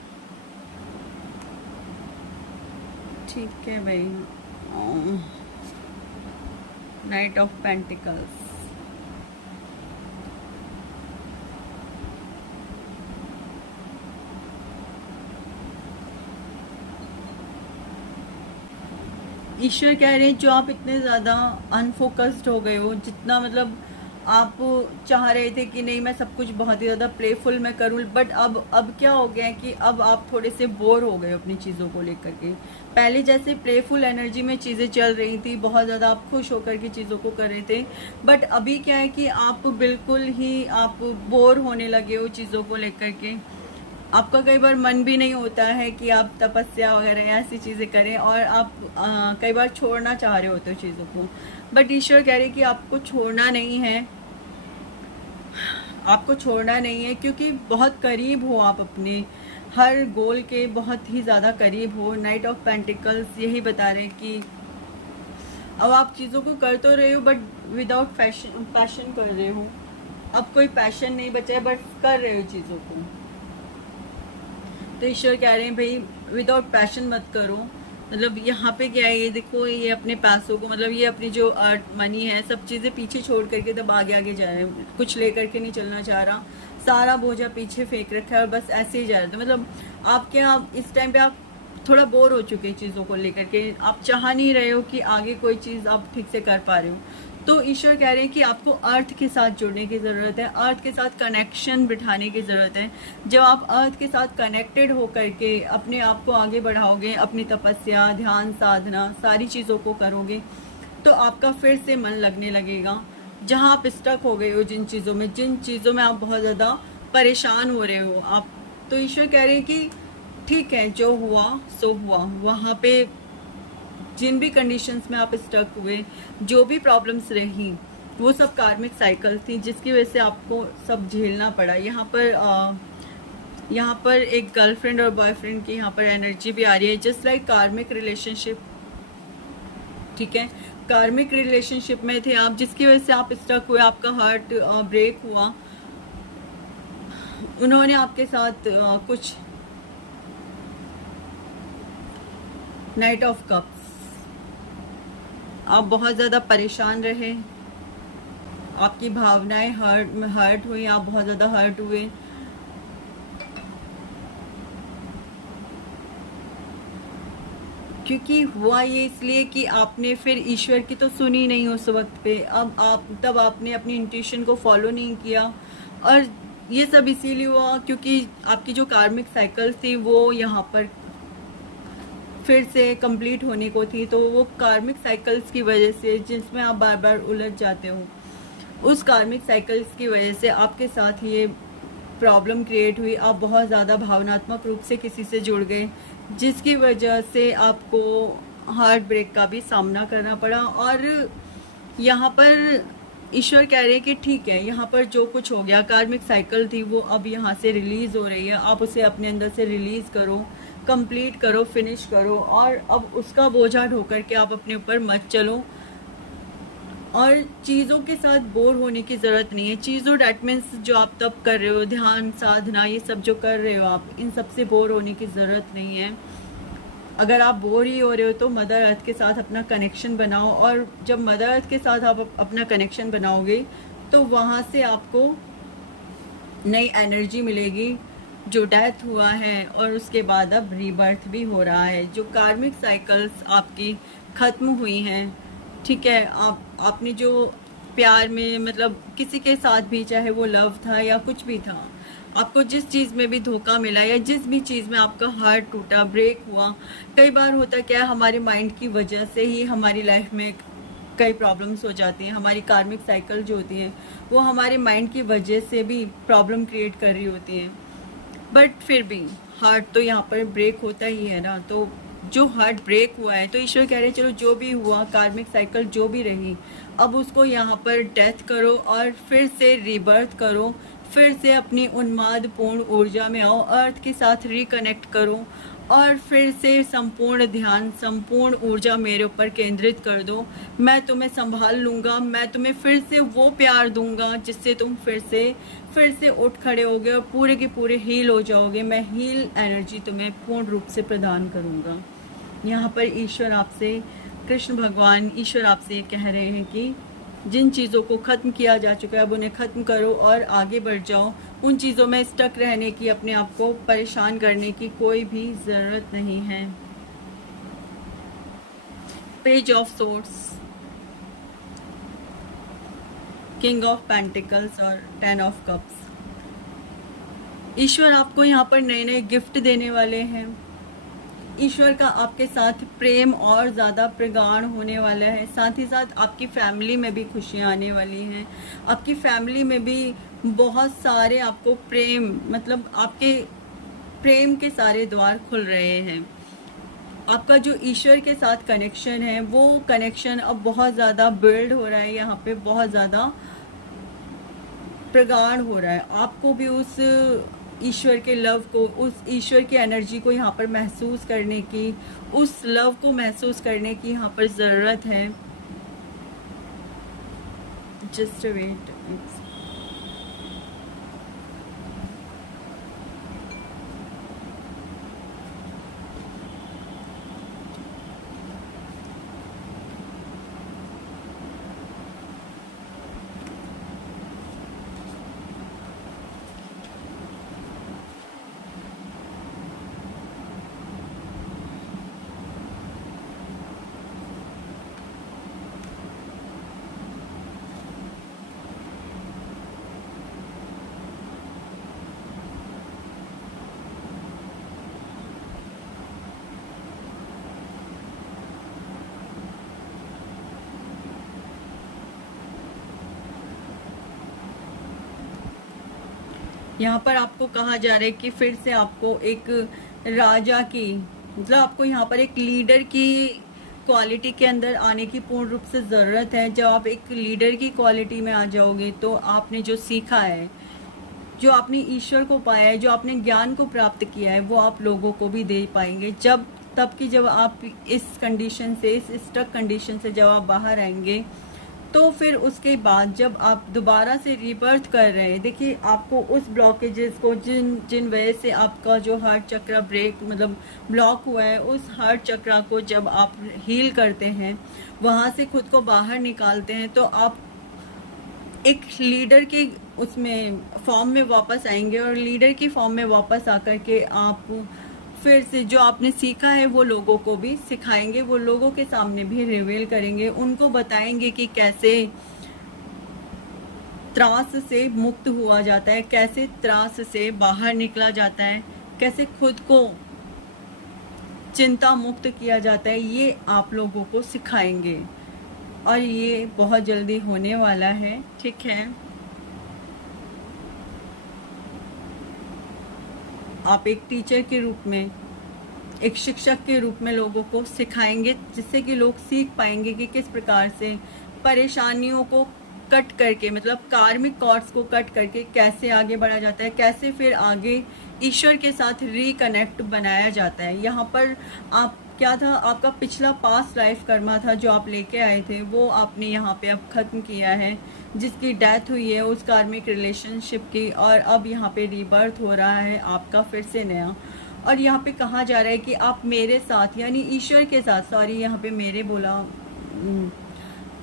ठीक है भाई, नाइट ऑफ पेंटिकल्स। ईश्वर कह रहे हैं जो आप इतने ज़्यादा अनफोकस्ड हो गए हो, जितना मतलब आप चाह रहे थे कि नहीं मैं सब कुछ बहुत ही ज़्यादा प्लेफुल में करूँ, बट अब क्या हो गया है कि अब आप थोड़े से बोर हो गए अपनी चीज़ों को लेकर के। पहले जैसे प्लेफुल एनर्जी में चीज़ें चल रही थी, बहुत ज़्यादा आप खुश होकर के चीज़ों को कर रहे थे, बट अभी क्या है कि आप बिल्कुल ही आप बोर होने लगे हो चीज़ों को लेकर के। आपका कई बार मन भी नहीं होता है कि आप तपस्या वगैरह ऐसी चीज़ें करें, और आप कई बार छोड़ना चाह रहे होते हो चीज़ों को, बट ईश्वर कह रहे हैं कि आपको छोड़ना नहीं है, आपको छोड़ना नहीं है, क्योंकि बहुत करीब हो आप अपने हर गोल के, बहुत ही ज़्यादा करीब हो। नाइट ऑफ पेंटिकल्स यही बता रहे हैं कि अब आप चीज़ों को कर तो रहे हो, बट विदाउट पैशन कर रहे हो। अब कोई पैशन नहीं बचा है, बट कर रहे हो चीज़ों को। तो ईश्वर कह रहे हैं भाई विदाउट पैशन मत करो। मतलब यहाँ पे क्या है, ये देखो, ये अपने पैसों को, मतलब ये अपनी जो अर्थ मनी है, सब चीज़ें पीछे छोड़ करके तब आगे आगे जा रहे हैं, कुछ लेकर के नहीं चलना चाह रहा, सारा बोझा पीछे फेंक रखा है और बस ऐसे ही जा रहे थे। मतलब आप क्या इस टाइम पे आप थोड़ा बोर हो चुके हैं चीज़ों को लेकर के, आप चाह नहीं रहे हो कि आगे कोई चीज़ आप ठीक से कर पा रहे हो। तो ईश्वर कह रहे हैं कि आपको अर्थ के साथ जुड़ने की ज़रूरत है, अर्थ के साथ कनेक्शन बिठाने की ज़रूरत है। जब आप अर्थ के साथ कनेक्टेड हो करके अपने आप को आगे बढ़ाओगे, अपनी तपस्या, ध्यान, साधना, सारी चीज़ों को करोगे, तो आपका फिर से मन लगने लगेगा। जहाँ आप स्टक हो गए हो जिन चीज़ों में आप बहुत ज़्यादा परेशान हो रहे हो आप, तो ईश्वर कह रहे हैं कि ठीक है, जो हुआ सो हुआ। वहाँ पे जिन भी कंडीशंस में आप स्टक हुए, जो भी प्रॉब्लम्स रही, वो सब कार्मिक साइकिल थी जिसकी वजह से आपको सब झेलना पड़ा। यहाँ पर एक गर्लफ्रेंड और बॉयफ्रेंड की यहाँ पर एनर्जी भी आ रही है, जस्ट लाइक कार्मिक रिलेशनशिप। ठीक है, कार्मिक रिलेशनशिप में थे आप, जिसकी वजह से आप स्टक हुए, आपका हार्ट ब्रेक हुआ। उन्होंने आपके साथ कुछ नाइट ऑफ कप्स, आप बहुत ज़्यादा परेशान रहे, आपकी भावनाएं हर्ट हुई, आप बहुत ज़्यादा हर्ट हुए। क्योंकि हुआ ये इसलिए कि आपने फिर ईश्वर की तो सुनी नहीं उस वक्त पे। तब आपने अपनी इंट्यूशन को फॉलो नहीं किया, और ये सब इसीलिए हुआ क्योंकि आपकी जो कार्मिक साइकिल थी वो यहाँ पर फिर से कंप्लीट होने को थी। तो वो कार्मिक साइकिल्स की वजह से, जिसमें आप बार बार उलझ जाते हो, उस कार्मिक साइकिल्स की वजह से आपके साथ ये प्रॉब्लम क्रिएट हुई। आप बहुत ज़्यादा भावनात्मक रूप से किसी से जुड़ गए, जिसकी वजह से आपको हार्ट ब्रेक का भी सामना करना पड़ा। और यहाँ पर ईश्वर कह रहे हैं कि ठीक है, यहाँ पर जो कुछ हो गया, कार्मिक साइकिल थी वो अब यहाँ से रिलीज़ हो रही है। आप उसे अपने अंदर से रिलीज़ करो, कंप्लीट करो, फिनिश करो, और अब उसका बोझा ढोकर के आप अपने ऊपर मत चलो। और चीज़ों के साथ बोर होने की ज़रूरत नहीं है। चीज़ों डैट मीन्स जो आप तब कर रहे हो, ध्यान साधना, ये सब जो कर रहे हो आप, इन सब से बोर होने की ज़रूरत नहीं है। अगर आप बोर ही हो रहे हो तो मदर अर्थ के साथ अपना कनेक्शन बनाओ, और जब मदर अर्थ के साथ आप अपना कनेक्शन बनाओगे तो वहाँ से आपको नई एनर्जी मिलेगी। जो डेथ हुआ है और उसके बाद अब रीबर्थ भी हो रहा है, जो कार्मिक साइकिल्स आपकी ख़त्म हुई हैं, ठीक है। आपने जो प्यार में, मतलब किसी के साथ भी, चाहे वो लव था या कुछ भी था, आपको जिस चीज़ में भी धोखा मिला या जिस भी चीज़ में आपका हार्ट टूटा, ब्रेक हुआ, कई बार होता क्या है, हमारे माइंड की वजह से ही हमारी लाइफ में कई प्रॉब्लम्स हो जाती हैं। हमारी कार्मिक साइकिल जो होती है वो हमारे माइंड की वजह से भी प्रॉब्लम क्रिएट कर रही होती है। बट फिर भी हार्ट तो यहाँ पर ब्रेक होता ही है ना। तो जो हार्ट ब्रेक हुआ है, तो ईश्वर कह रहे हैं चलो जो भी हुआ, कार्मिक साइकिल जो भी रही, अब उसको यहाँ पर डेथ करो और फिर से रीबर्थ करो, फिर से अपनी उन्माद पूर्ण ऊर्जा में आओ, अर्थ के साथ रिकनेक्ट करो, और फिर से संपूर्ण ध्यान, संपूर्ण ऊर्जा मेरे ऊपर केंद्रित कर दो। मैं तुम्हें संभाल लूँगा, मैं तुम्हें फिर से वो प्यार दूंगा जिससे तुम फिर से उठ खड़े होगे और पूरे के पूरे हील हो जाओगे। मैं हील एनर्जी तुम्हें पूर्ण रूप से प्रदान करूँगा। यहाँ पर ईश्वर आपसे, कृष्ण भगवान ईश्वर आपसे कह रहे हैं कि जिन चीज़ों को ख़त्म किया जा चुका है अब उन्हें ख़त्म करो और आगे बढ़ जाओ। उन चीज़ों में स्टक रहने की, अपने आप को परेशान करने की कोई भी ज़रूरत नहीं है। Page of source, king of pentacles और 10 ऑफ कप्स। ईश्वर आपको यहाँ पर नए नए गिफ्ट देने वाले हैं। ईश्वर का आपके साथ प्रेम और ज़्यादा प्रगाढ़ होने वाला है। साथ ही साथ आपकी फैमिली में भी खुशियाँ आने वाली हैं। आपकी फैमिली में भी बहुत सारे आपको प्रेम, मतलब आपके प्रेम के सारे द्वार खुल रहे हैं। आपका जो ईश्वर के साथ कनेक्शन है वो कनेक्शन अब बहुत ज़्यादा बिल्ड हो रहा है, यहाँ पे बहुत ज़्यादा प्रगाढ़ हो रहा है। आपको भी उस ईश्वर के लव को, उस ईश्वर की एनर्जी को यहाँ पर महसूस करने की, उस लव को महसूस करने की यहाँ पर ज़रूरत है। Just wait. यहाँ पर आपको कहा जा रहा है कि फिर से आपको एक राजा की, मतलब आपको यहाँ पर एक लीडर की क्वालिटी के अंदर आने की पूर्ण रूप से ज़रूरत है। जब आप एक लीडर की क्वालिटी में आ जाओगे तो आपने जो सीखा है, जो आपने ईश्वर को पाया है, जो आपने ज्ञान को प्राप्त किया है, वो आप लोगों को भी दे पाएंगे। जब आप इस कंडीशन से, इस स्टक कंडीशन से जब आप बाहर आएंगे, तो फिर उसके बाद जब आप दोबारा से रीबर्थ कर रहे हैं, देखिए आपको उस ब्लॉकेजेस को, जिन वजह से आपका जो हार्ट चक्र ब्रेक, मतलब ब्लॉक हुआ है, उस हार्ट चक्र को जब आप हील करते हैं, वहाँ से खुद को बाहर निकालते हैं, तो आप एक लीडर की उसमें फॉर्म में वापस आएंगे, और लीडर की फॉर्म में वापस आकर के आप फिर से जो आपने सीखा है वो लोगों को भी सिखाएंगे, वो लोगों के सामने भी रिवील करेंगे, उनको बताएंगे कि कैसे त्रास से मुक्त हुआ जाता है, कैसे त्रास से बाहर निकला जाता है, कैसे खुद को चिंता मुक्त किया जाता है, ये आप लोगों को सिखाएंगे। और ये बहुत जल्दी होने वाला है, ठीक है। आप एक टीचर के रूप में, एक शिक्षक के रूप में लोगों को सिखाएंगे, जिससे कि लोग सीख पाएंगे कि किस प्रकार से परेशानियों को कट करके, मतलब कार्मिक कॉर्ड्स को कट करके कैसे आगे बढ़ा जाता है, कैसे फिर आगे ईश्वर के साथ रिकनेक्ट बनाया जाता है। यहाँ पर आप क्या था, आपका पिछला पास्ट लाइफ कर्मा था जो आप लेके आए थे, वो आपने यहाँ पे अब ख़त्म किया है, जिसकी डेथ हुई है उस कार्मिक रिलेशनशिप की, और अब यहाँ पे रीबर्थ हो रहा है आपका फिर से नया। और यहाँ पे कहा जा रहा है कि आप मेरे साथ, यानी ईश्वर के साथ, सॉरी यहाँ पे मेरे बोला,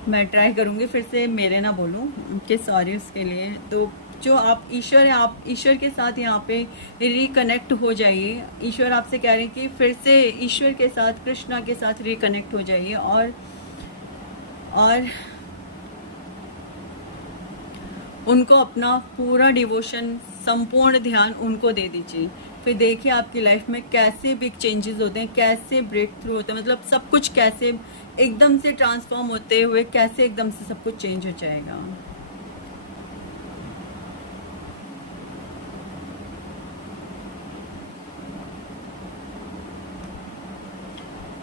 मैं ट्राई करूँगी फिर से मेरे ना बोलूँ कि सॉरी उसके लिए। तो जो आप ईश्वर है, आप ईश्वर के साथ यहाँ पे रिकनेक्ट हो जाइए। ईश्वर आपसे कह रहे हैं कि फिर से ईश्वर के साथ, कृष्णा के साथ रिकनेक्ट हो जाइए, और उनको अपना पूरा डिवोशन, संपूर्ण ध्यान उनको दे दीजिए। फिर देखिए आपकी लाइफ में कैसे बिग चेंजेस होते हैं, कैसे ब्रेक थ्रू होते हैं, मतलब सब कुछ कैसे एकदम से ट्रांसफॉर्म होते हुए कैसे एकदम से सब कुछ चेंज हो जाएगा।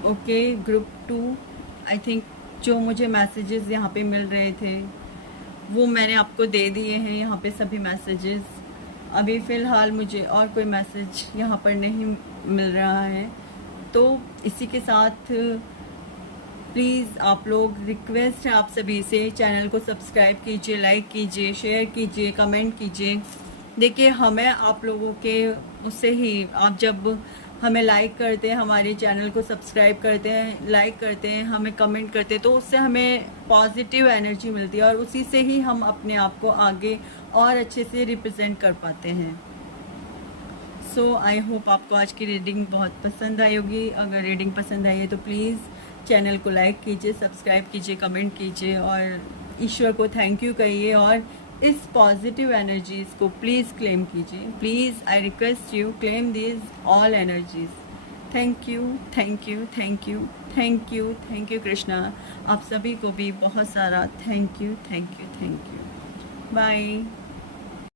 ओके, ग्रुप 2, आई थिंक जो मुझे मैसेजेस यहाँ पे मिल रहे थे वो मैंने आपको दे दिए हैं, यहाँ पे सभी मैसेजेस। अभी फ़िलहाल मुझे और कोई मैसेज यहाँ पर नहीं मिल रहा है। तो इसी के साथ प्लीज़ आप लोग, रिक्वेस्ट है आप सभी से, चैनल को सब्सक्राइब कीजिए, लाइक कीजिए, शेयर कीजिए, कमेंट कीजिए। देखिए हमें आप लोगों के उससे ही, आप जब हमें लाइक करते हैं, हमारे चैनल को सब्सक्राइब करते हैं, लाइक करते हैं, हमें कमेंट करते हैं, तो उससे हमें पॉजिटिव एनर्जी मिलती है, और उसी से ही हम अपने आप को आगे और अच्छे से रिप्रेजेंट कर पाते हैं। सो आई होप आपको आज की रीडिंग बहुत पसंद आई होगी। अगर रीडिंग पसंद आई है तो प्लीज़ चैनल को लाइक कीजिए, सब्सक्राइब कीजिए, कमेंट कीजिए, और ईश्वर को थैंक यू कहिए, और इस पॉजिटिव एनर्जीज़ को प्लीज़ क्लेम कीजिए। Please I request you, claim this all energies. Thank you, thank you, thank you, thank you, thank you Krishna. आप सभी को भी बहुत सारा thank you, thank you, thank you. Bye.